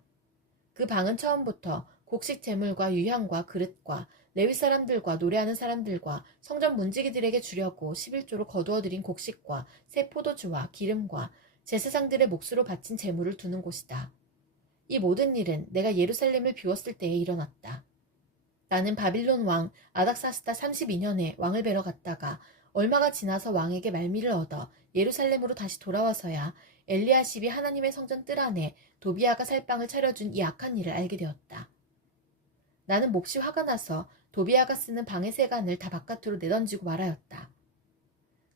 그 방은 처음부터 곡식 제물과 유향과 그릇과 레위 사람들과 노래하는 사람들과 성전 문지기들에게 주려고 11조로 거두어들인 곡식과 새 포도주와 기름과 제사장들의 몫으로 바친 제물을 두는 곳이다. 이 모든 일은 내가 예루살렘을 비웠을 때에 일어났다. 나는 바빌론 왕 아닥사스다 32년에 왕을 뵈러 갔다가 얼마가 지나서 왕에게 말미를 얻어 예루살렘으로 다시 돌아와서야 엘리야십이 하나님의 성전 뜰 안에 도비아가 살 방을 차려준 이 악한 일을 알게 되었다. 나는 몹시 화가 나서 도비아가 쓰는 방의 세간을 다 바깥으로 내던지고 말하였다.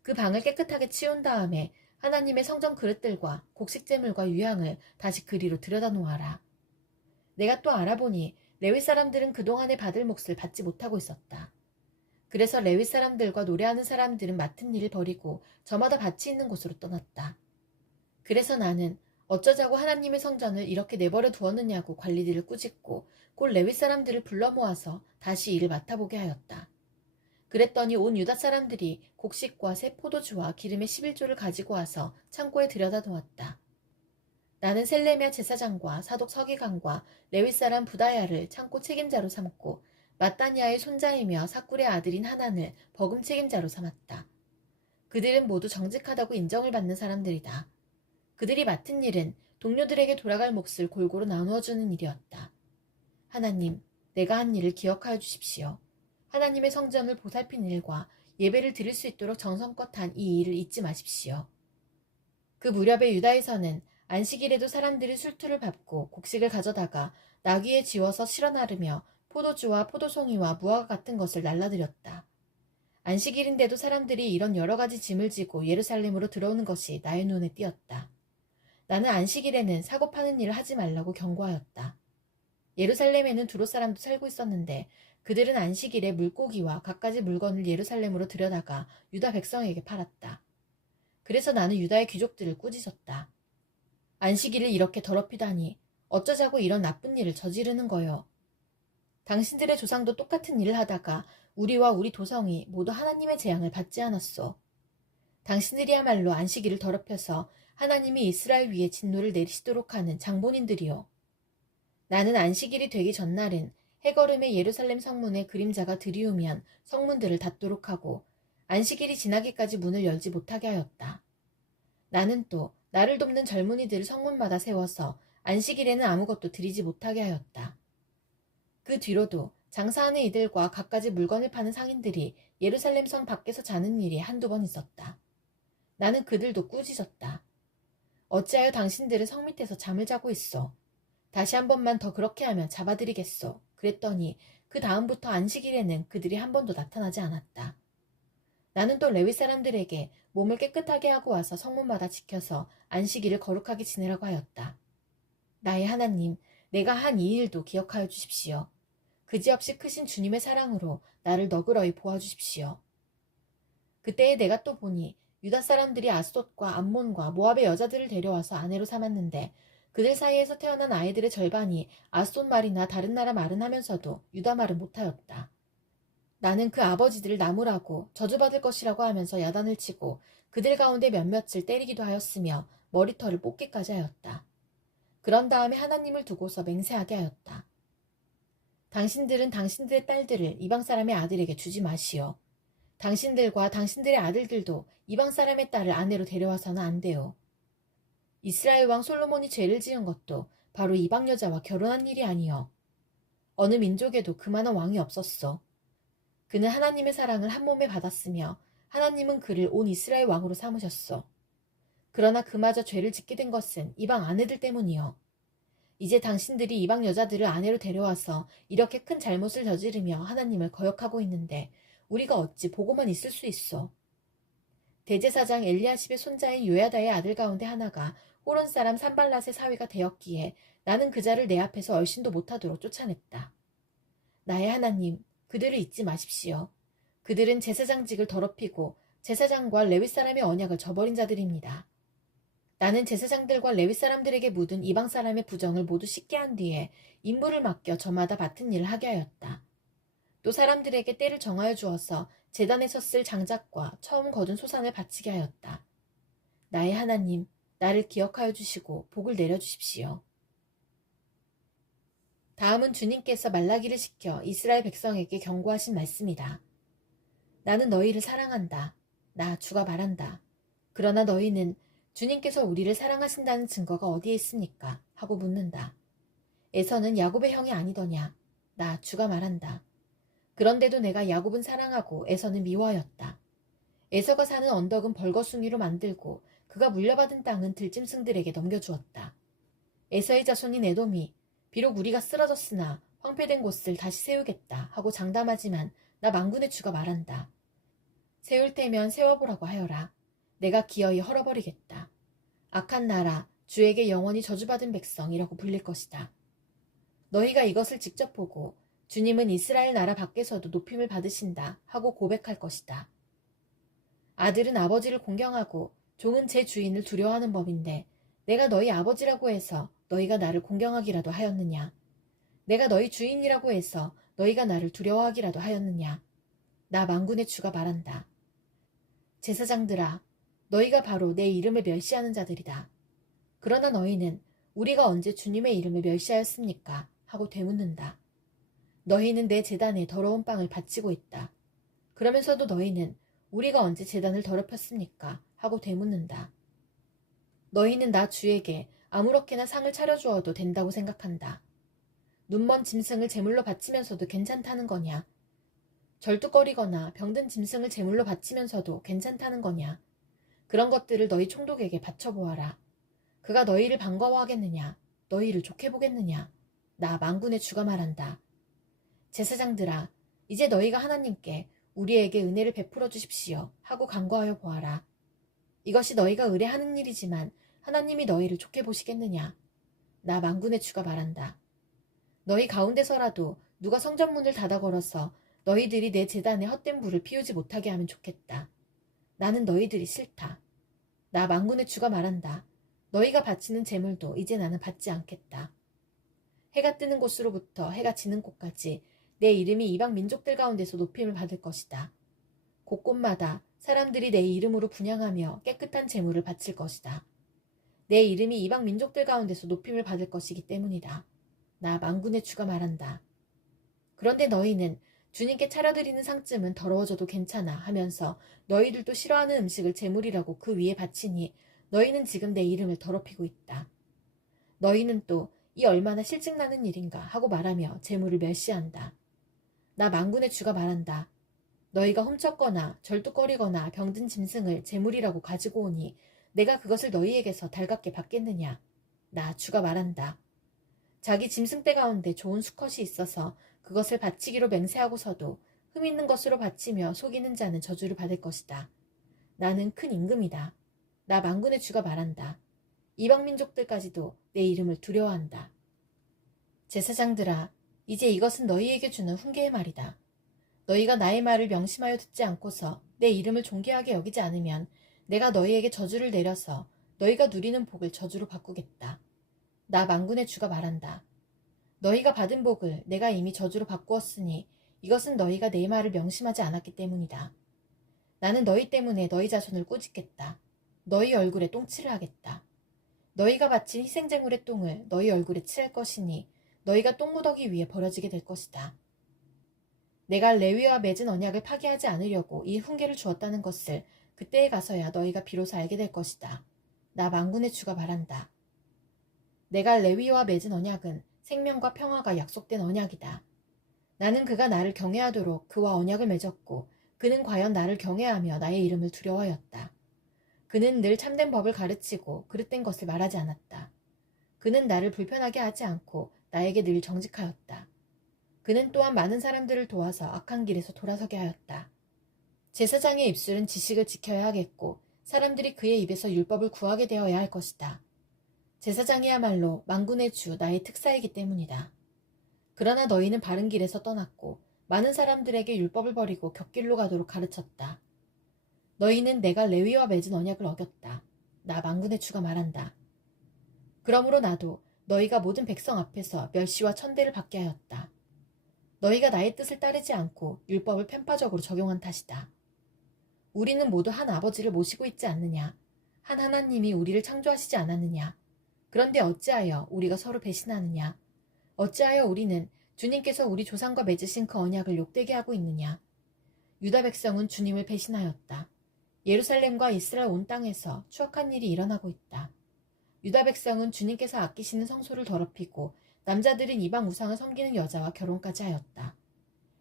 그 방을 깨끗하게 치운 다음에 하나님의 성전 그릇들과 곡식재물과 유향을 다시 그리로 들여다 놓아라. 내가 또 알아보니 레위 사람들은 그동안에 받을 몫을 받지 못하고 있었다. 그래서 레위 사람들과 노래하는 사람들은 맡은 일을 버리고 저마다 밭이 있는 곳으로 떠났다. 그래서 나는 어쩌자고 하나님의 성전을 이렇게 내버려 두었느냐고 관리들을 꾸짖고 곧 레위 사람들을 불러 모아서 다시 일을 맡아보게 하였다. 그랬더니 온 유다 사람들이 곡식과 새 포도주와 기름의 11조를 가지고 와서 창고에 들여다 놓았다. 나는 셀레미야 제사장과 사독 서기관과 레위 사람 부다야를 창고 책임자로 삼고 마따니아의 손자이며 사꿀의 아들인 하난을 버금 책임자로 삼았다. 그들은 모두 정직하다고 인정을 받는 사람들이다. 그들이 맡은 일은 동료들에게 돌아갈 몫을 골고루 나누어 주는 일이었다. 하나님, 내가 한 일을 기억하여 주십시오. 하나님의 성전을 보살핀 일과 예배를 드릴 수 있도록 정성껏 한 이 일을 잊지 마십시오. 그 무렵에 유다에서는 안식일에도 사람들이 술투를 밟고 곡식을 가져다가 나귀에 지워서 실어 나르며 포도주와 포도송이와 무화과 같은 것을 날라들였다. 안식일인데도 사람들이 이런 여러 가지 짐을 지고 예루살렘으로 들어오는 것이 나의 눈에 띄었다. 나는 안식일에는 사고 파는 일을 하지 말라고 경고하였다. 예루살렘에는 두로 사람도 살고 있었는데 그들은 안식일에 물고기와 갖가지 물건을 예루살렘으로 들여다가 유다 백성에게 팔았다. 그래서 나는 유다의 귀족들을 꾸짖었다. 안식일을 이렇게 더럽히다니 어쩌자고 이런 나쁜 일을 저지르는 거요. 당신들의 조상도 똑같은 일을 하다가 우리와 우리 도성이 모두 하나님의 재앙을 받지 않았소. 당신들이야말로 안식일을 더럽혀서 하나님이 이스라엘 위에 진노를 내리시도록 하는 장본인들이요. 나는 안식일이 되기 전날은 해걸음의 예루살렘 성문에 그림자가 들이우면 성문들을 닫도록 하고 안식일이 지나기까지 문을 열지 못하게 하였다. 나는 또 나를 돕는 젊은이들을 성문마다 세워서 안식일에는 아무것도 드리지 못하게 하였다. 그 뒤로도 장사하는 이들과 갖가지 물건을 파는 상인들이 예루살렘 성 밖에서 자는 일이 한두 번 있었다. 나는 그들도 꾸짖었다. 어찌하여 당신들은 성 밑에서 잠을 자고 있어? 다시 한 번만 더 그렇게 하면 잡아드리겠소. 그랬더니 그 다음부터 안식일에는 그들이 한 번도 나타나지 않았다. 나는 또 레위 사람들에게 몸을 깨끗하게 하고 와서 성문마다 지켜서 안식일을 거룩하게 지내라고 하였다. 나의 하나님, 내가 한 이 일도 기억하여 주십시오. 그지없이 크신 주님의 사랑으로 나를 너그러이 보아주십시오. 그때에 내가 또 보니 유다 사람들이 아스돗과 암몬과 모압의 여자들을 데려와서 아내로 삼았는데 그들 사이에서 태어난 아이들의 절반이 아스돗 말이나 다른 나라 말은 하면서도 유다 말은 못하였다. 나는 그 아버지들을 나무라고 저주받을 것이라고 하면서 야단을 치고 그들 가운데 몇몇을 때리기도 하였으며 머리털을 뽑기까지 하였다. 그런 다음에 하나님을 두고서 맹세하게 하였다. 당신들은 당신들의 딸들을 이방 사람의 아들에게 주지 마시오. 당신들과 당신들의 아들들도 이방 사람의 딸을 아내로 데려와서는 안 돼요. 이스라엘 왕 솔로몬이 죄를 지은 것도 바로 이방 여자와 결혼한 일이 아니요. 어느 민족에도 그만한 왕이 없었어. 그는 하나님의 사랑을 한 몸에 받았으며 하나님은 그를 온 이스라엘 왕으로 삼으셨어. 그러나 그마저 죄를 짓게 된 것은 이방 아내들 때문이요. 이제 당신들이 이방 여자들을 아내로 데려와서 이렇게 큰 잘못을 저지르며 하나님을 거역하고 있는데 우리가 어찌 보고만 있을 수 있어. 대제사장 엘리야십의 손자인 요야다의 아들 가운데 하나가 호론 사람 산발랏의 사위가 되었기에 나는 그 자를 내 앞에서 얼씬도 못하도록 쫓아냈다. 나의 하나님, 그들을 잊지 마십시오. 그들은 제사장직을 더럽히고 제사장과 레위 사람의 언약을 저버린 자들입니다. 나는 제사장들과 레위 사람들에게 묻은 이방 사람의 부정을 모두 씻게 한 뒤에 임무를 맡겨 저마다 맡은 일을 하게 하였다. 또 사람들에게 때를 정하여 주어서 제단에서 쓸 장작과 처음 거둔 소산을 바치게 하였다. 나의 하나님, 나를 기억하여 주시고 복을 내려주십시오. 다음은 주님께서 말라기를 시켜 이스라엘 백성에게 경고하신 말씀이다. 나는 너희를 사랑한다. 나 주가 말한다. 그러나 너희는 주님께서 우리를 사랑하신다는 증거가 어디에 있습니까? 하고 묻는다. 에서는 야곱의 형이 아니더냐? 나 주가 말한다. 그런데도 내가 야곱은 사랑하고 에서는 미워하였다. 에서가 사는 언덕은 벌거숭이로 만들고 그가 물려받은 땅은 들짐승들에게 넘겨주었다. 에서의 자손인 에돔이 비록 우리가 쓰러졌으나 황폐된 곳을 다시 세우겠다 하고 장담하지만 나 만군의 주가 말한다. 세울 테면 세워보라고 하여라. 내가 기어이 헐어버리겠다. 악한 나라, 주에게 영원히 저주받은 백성이라고 불릴 것이다. 너희가 이것을 직접 보고 주님은 이스라엘 나라 밖에서도 높임을 받으신다 하고 고백할 것이다. 아들은 아버지를 공경하고 종은 제 주인을 두려워하는 법인데 내가 너희 아버지라고 해서 너희가 나를 공경하기라도 하였느냐? 내가 너희 주인이라고 해서 너희가 나를 두려워하기라도 하였느냐? 나 만군의 주가 말한다. 제사장들아, 너희가 바로 내 이름을 멸시하는 자들이다. 그러나 너희는 우리가 언제 주님의 이름을 멸시하였습니까? 하고 되묻는다. 너희는 내 제단에 더러운 빵을 바치고 있다. 그러면서도 너희는 우리가 언제 제단을 더럽혔습니까? 하고 되묻는다. 너희는 나 주에게 아무렇게나 상을 차려주어도 된다고 생각한다. 눈먼 짐승을 제물로 바치면서도 괜찮다는 거냐? 절뚝거리거나 병든 짐승을 제물로 바치면서도 괜찮다는 거냐? 그런 것들을 너희 총독에게 바쳐보아라. 그가 너희를 반가워하겠느냐? 너희를 좋게 보겠느냐? 나 만군의 주가 말한다. 제사장들아, 이제 너희가 하나님께 우리에게 은혜를 베풀어 주십시오 하고 간구하여 보아라. 이것이 너희가 의뢰하는 일이지만 하나님이 너희를 좋게 보시겠느냐? 나 만군의 주가 말한다. 너희 가운데서라도 누가 성전문을 닫아 걸어서 너희들이 내 제단에 헛된 불을 피우지 못하게 하면 좋겠다. 나는 너희들이 싫다. 나 만군의 주가 말한다. 너희가 바치는 제물도 이제 나는 받지 않겠다. 해가 뜨는 곳으로부터 해가 지는 곳까지 내 이름이 이방 민족들 가운데서 높임을 받을 것이다. 곳곳마다 사람들이 내 이름으로 분향하며 깨끗한 제물을 바칠 것이다. 내 이름이 이방 민족들 가운데서 높임을 받을 것이기 때문이다. 나 만군의 주가 말한다. 그런데 너희는 주님께 차려드리는 상쯤은 더러워져도 괜찮아 하면서 너희들도 싫어하는 음식을 제물이라고 그 위에 바치니 너희는 지금 내 이름을 더럽히고 있다. 너희는 또 이 얼마나 실증나는 일인가 하고 말하며 제물을 멸시한다. 나 만군의 주가 말한다. 너희가 훔쳤거나 절뚝거리거나 병든 짐승을 제물이라고 가지고 오니 내가 그것을 너희에게서 달갑게 받겠느냐? 나 주가 말한다. 자기 짐승떼 가운데 좋은 수컷이 있어서 그것을 바치기로 맹세하고서도 흠 있는 것으로 바치며 속이는 자는 저주를 받을 것이다. 나는 큰 임금이다. 나 만군의 주가 말한다. 이방 민족들까지도 내 이름을 두려워한다. 제사장들아, 이제 이것은 너희에게 주는 훈계의 말이다. 너희가 나의 말을 명심하여 듣지 않고서 내 이름을 존귀하게 여기지 않으면 내가 너희에게 저주를 내려서 너희가 누리는 복을 저주로 바꾸겠다. 나 만군의 주가 말한다. 너희가 받은 복을 내가 이미 저주로 바꾸었으니 이것은 너희가 내 말을 명심하지 않았기 때문이다. 나는 너희 때문에 너희 자손을 꾸짖겠다. 너희 얼굴에 똥칠을 하겠다. 너희가 바친 희생제물의 똥을 너희 얼굴에 칠할 것이니 너희가 똥무더기 위에 버려지게 될 것이다. 내가 레위와 맺은 언약을 파기하지 않으려고 이 훈계를 주었다는 것을 그때에 가서야 너희가 비로소 알게 될 것이다. 나 만군의 주가 말한다. 내가 레위와 맺은 언약은 생명과 평화가 약속된 언약이다. 나는 그가 나를 경외하도록 그와 언약을 맺었고 그는 과연 나를 경외하며 나의 이름을 두려워하였다. 그는 늘 참된 법을 가르치고 그릇된 것을 말하지 않았다. 그는 나를 불편하게 하지 않고 나에게 늘 정직하였다. 그는 또한 많은 사람들을 도와서 악한 길에서 돌아서게 하였다. 제사장의 입술은 지식을 지켜야 하겠고 사람들이 그의 입에서 율법을 구하게 되어야 할 것이다. 제사장이야말로 만군의 주 나의 특사이기 때문이다. 그러나 너희는 바른 길에서 떠났고 많은 사람들에게 율법을 버리고 곁길로 가도록 가르쳤다. 너희는 내가 레위와 맺은 언약을 어겼다. 나 만군의 주가 말한다. 그러므로 나도 너희가 모든 백성 앞에서 멸시와 천대를 받게 하였다. 너희가 나의 뜻을 따르지 않고 율법을 편파적으로 적용한 탓이다. 우리는 모두 한 아버지를 모시고 있지 않느냐? 한 하나님이 우리를 창조하시지 않았느냐? 그런데 어찌하여 우리가 서로 배신하느냐? 어찌하여 우리는 주님께서 우리 조상과 맺으신 그 언약을 욕되게 하고 있느냐? 유다 백성은 주님을 배신하였다. 예루살렘과 이스라엘 온 땅에서 추악한 일이 일어나고 있다. 유다 백성은 주님께서 아끼시는 성소를 더럽히고 남자들은 이방 우상을 섬기는 여자와 결혼까지 하였다.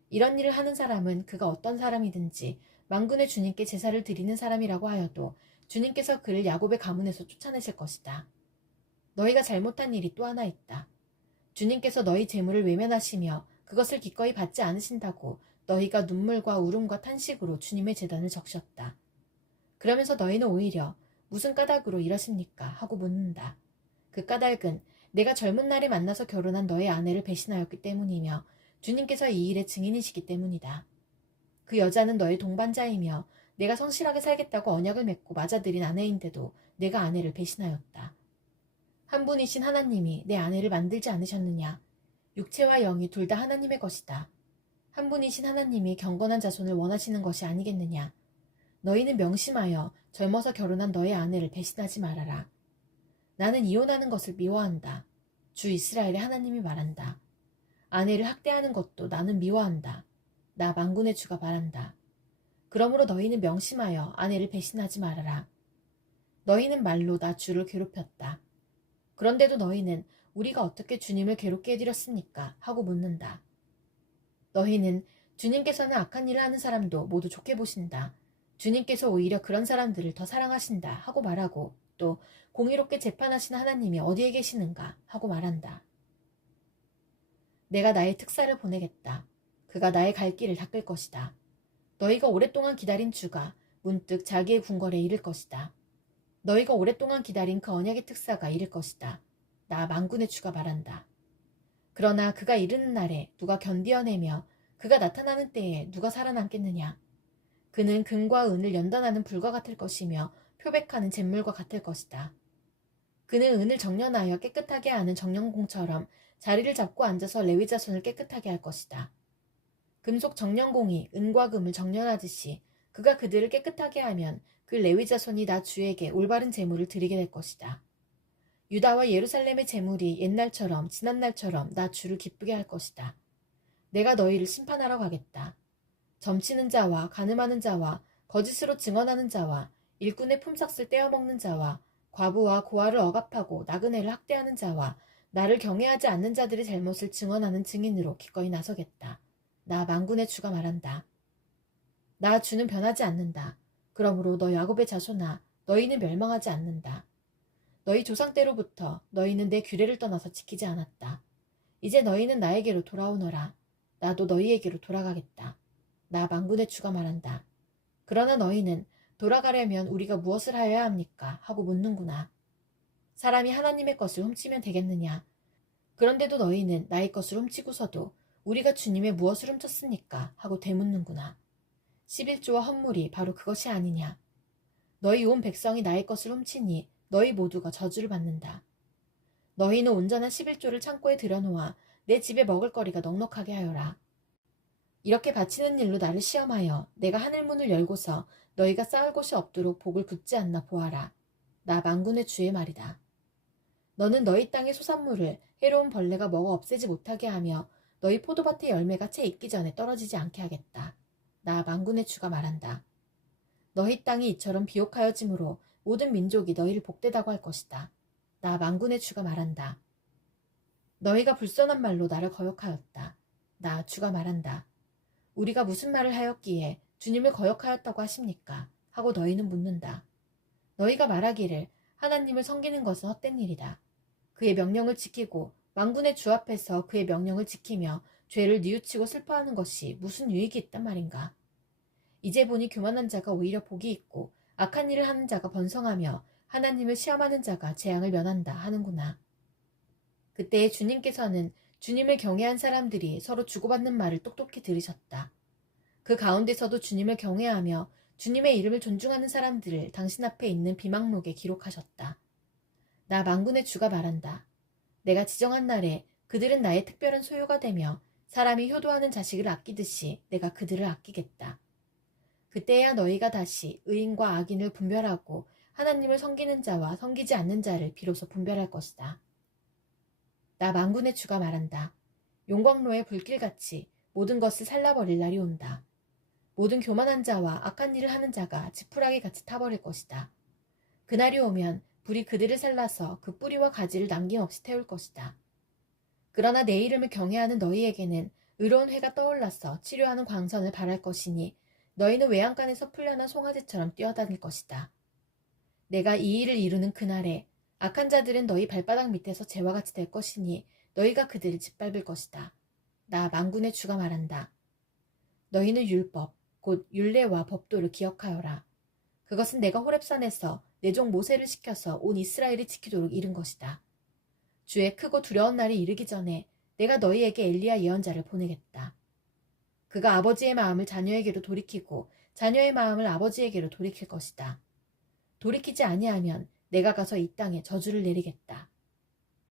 이런 일을 하는 사람은 그가 어떤 사람이든지 만군의 주님께 제사를 드리는 사람이라고 하여도 주님께서 그를 야곱의 가문에서 쫓아내실 것이다. 너희가 잘못한 일이 또 하나 있다. 주님께서 너희 재물을 외면하시며 그것을 기꺼이 받지 않으신다고 너희가 눈물과 울음과 탄식으로 주님의 제단을 적셨다. 그러면서 너희는 오히려 무슨 까닭으로 이러십니까? 하고 묻는다. 그 까닭은 내가 젊은 날에 만나서 결혼한 너의 아내를 배신하였기 때문이며 주님께서 이 일의 증인이시기 때문이다. 그 여자는 너의 동반자이며 내가 성실하게 살겠다고 언약을 맺고 맞아들인 아내인데도 내가 아내를 배신하였다. 한 분이신 하나님이 내 아내를 만들지 않으셨느냐? 육체와 영이 둘 다 하나님의 것이다. 한 분이신 하나님이 경건한 자손을 원하시는 것이 아니겠느냐? 너희는 명심하여 젊어서 결혼한 너의 아내를 배신하지 말아라. 나는 이혼하는 것을 미워한다. 주 이스라엘의 하나님이 말한다. 아내를 학대하는 것도 나는 미워한다. 나 만군의 주가 말한다. 그러므로 너희는 명심하여 아내를 배신하지 말아라. 너희는 말로 나 주를 괴롭혔다. 그런데도 너희는 우리가 어떻게 주님을 괴롭게 해드렸습니까? 하고 묻는다. 너희는 주님께서는 악한 일을 하는 사람도 모두 좋게 보신다. 주님께서 오히려 그런 사람들을 더 사랑하신다 하고 말하고 또 공의롭게 재판하시는 하나님이 어디에 계시는가 하고 말한다. 내가 나의 특사를 보내겠다. 그가 나의 갈 길을 닦을 것이다. 너희가 오랫동안 기다린 주가 문득 자기의 궁궐에 이를 것이다. 너희가 오랫동안 기다린 그 언약의 특사가 이를 것이다. 나 만군의 주가 말한다. 그러나 그가 이르는 날에 누가 견디어내며 그가 나타나는 때에 누가 살아남겠느냐. 그는 금과 은을 연단하는 불과 같을 것이며 표백하는 잿물과 같을 것이다. 그는 은을 정련하여 깨끗하게 하는 정련공처럼 자리를 잡고 앉아서 레위 자손을 깨끗하게 할 것이다. 금속 정련공이 은과 금을 정련하듯이 그가 그들을 깨끗하게 하면 그 레위 자손이 나 주에게 올바른 제물을 드리게 될 것이다. 유다와 예루살렘의 제물이 옛날처럼 지난날처럼 나 주를 기쁘게 할 것이다. 내가 너희를 심판하러 가겠다. 점치는 자와 간음하는 자와 거짓으로 증언하는 자와 일꾼의 품삯을 떼어먹는 자와 과부와 고아를 억압하고 나그네를 학대하는 자와 나를 경외하지 않는 자들의 잘못을 증언하는 증인으로 기꺼이 나서겠다. 나 만군의 주가 말한다. 나 주는 변하지 않는다. 그러므로 너 야곱의 자손아, 너희는 멸망하지 않는다. 너희 조상 때로부터 너희는 내 규례를 떠나서 지키지 않았다. 이제 너희는 나에게로 돌아오너라. 나도 너희에게로 돌아가겠다. 나 만군의 주가 말한다. 그러나 너희는 돌아가려면 우리가 무엇을 하여야 합니까? 하고 묻는구나. 사람이 하나님의 것을 훔치면 되겠느냐? 그런데도 너희는 나의 것을 훔치고서도 우리가 주님의 무엇을 훔쳤습니까? 하고 되묻는구나. 11조와 헌물이 바로 그것이 아니냐. 너희 온 백성이 나의 것을 훔치니 너희 모두가 저주를 받는다. 너희는 온전한 11조를 창고에 들여놓아 내 집에 먹을 거리가 넉넉하게 하여라. 이렇게 바치는 일로 나를 시험하여 내가 하늘문을 열고서 너희가 쌓을 곳이 없도록 복을 붓지 않나 보아라. 나 만군의 주의 말이다. 너는 너희 땅의 소산물을 해로운 벌레가 먹어 없애지 못하게 하며 너희 포도밭의 열매가 채 익기 전에 떨어지지 않게 하겠다. 나 만군의 주가 말한다. 너희 땅이 이처럼 비옥하여짐으로 모든 민족이 너희를 복되다고 할 것이다. 나 만군의 주가 말한다. 너희가 불선한 말로 나를 거역하였다. 나 주가 말한다. 우리가 무슨 말을 하였기에 주님을 거역하였다고 하십니까? 하고 너희는 묻는다. 너희가 말하기를 하나님을 섬기는 것은 헛된 일이다. 그의 명령을 지키고 만군의 주 앞에서 그의 명령을 지키며 죄를 뉘우치고 슬퍼하는 것이 무슨 유익이 있단 말인가? 이제 보니 교만한 자가 오히려 복이 있고 악한 일을 하는 자가 번성하며 하나님을 시험하는 자가 재앙을 면한다 하는구나. 그때에 주님께서는 주님을 경외한 사람들이 서로 주고받는 말을 똑똑히 들으셨다. 그 가운데서도 주님을 경외하며 주님의 이름을 존중하는 사람들을 당신 앞에 있는 비망록에 기록하셨다. 나 만군의 주가 말한다. 내가 지정한 날에 그들은 나의 특별한 소유가 되며 사람이 효도하는 자식을 아끼듯이 내가 그들을 아끼겠다. 그때야 너희가 다시 의인과 악인을 분별하고 하나님을 섬기는 자와 섬기지 않는 자를 비로소 분별할 것이다. 나 만군의 주가 말한다. 용광로의 불길같이 모든 것을 살라버릴 날이 온다. 모든 교만한 자와 악한 일을 하는 자가 지푸라기 같이 타버릴 것이다. 그날이 오면 불이 그들을 살라서 그 뿌리와 가지를 남김없이 태울 것이다. 그러나 내 이름을 경외하는 너희에게는 의로운 해가 떠올라서 치료하는 광선을 발할 것이니 너희는 외양간에서 풀려난 송아지처럼 뛰어다닐 것이다. 내가 이 일을 이루는 그날에 악한 자들은 너희 발바닥 밑에서 재와 같이 될 것이니 너희가 그들을 짓밟을 것이다. 나 만군의 주가 말한다. 너희는 율법, 곧 율례와 법도를 기억하여라. 그것은 내가 호렙산에서 내 종 모세를 시켜서 온 이스라엘이 지키도록 이룬 것이다. 주의 크고 두려운 날이 이르기 전에 내가 너희에게 엘리야 예언자를 보내겠다. 그가 아버지의 마음을 자녀에게로 돌이키고 자녀의 마음을 아버지에게로 돌이킬 것이다. 돌이키지 아니하면 내가 가서 이 땅에 저주를 내리겠다.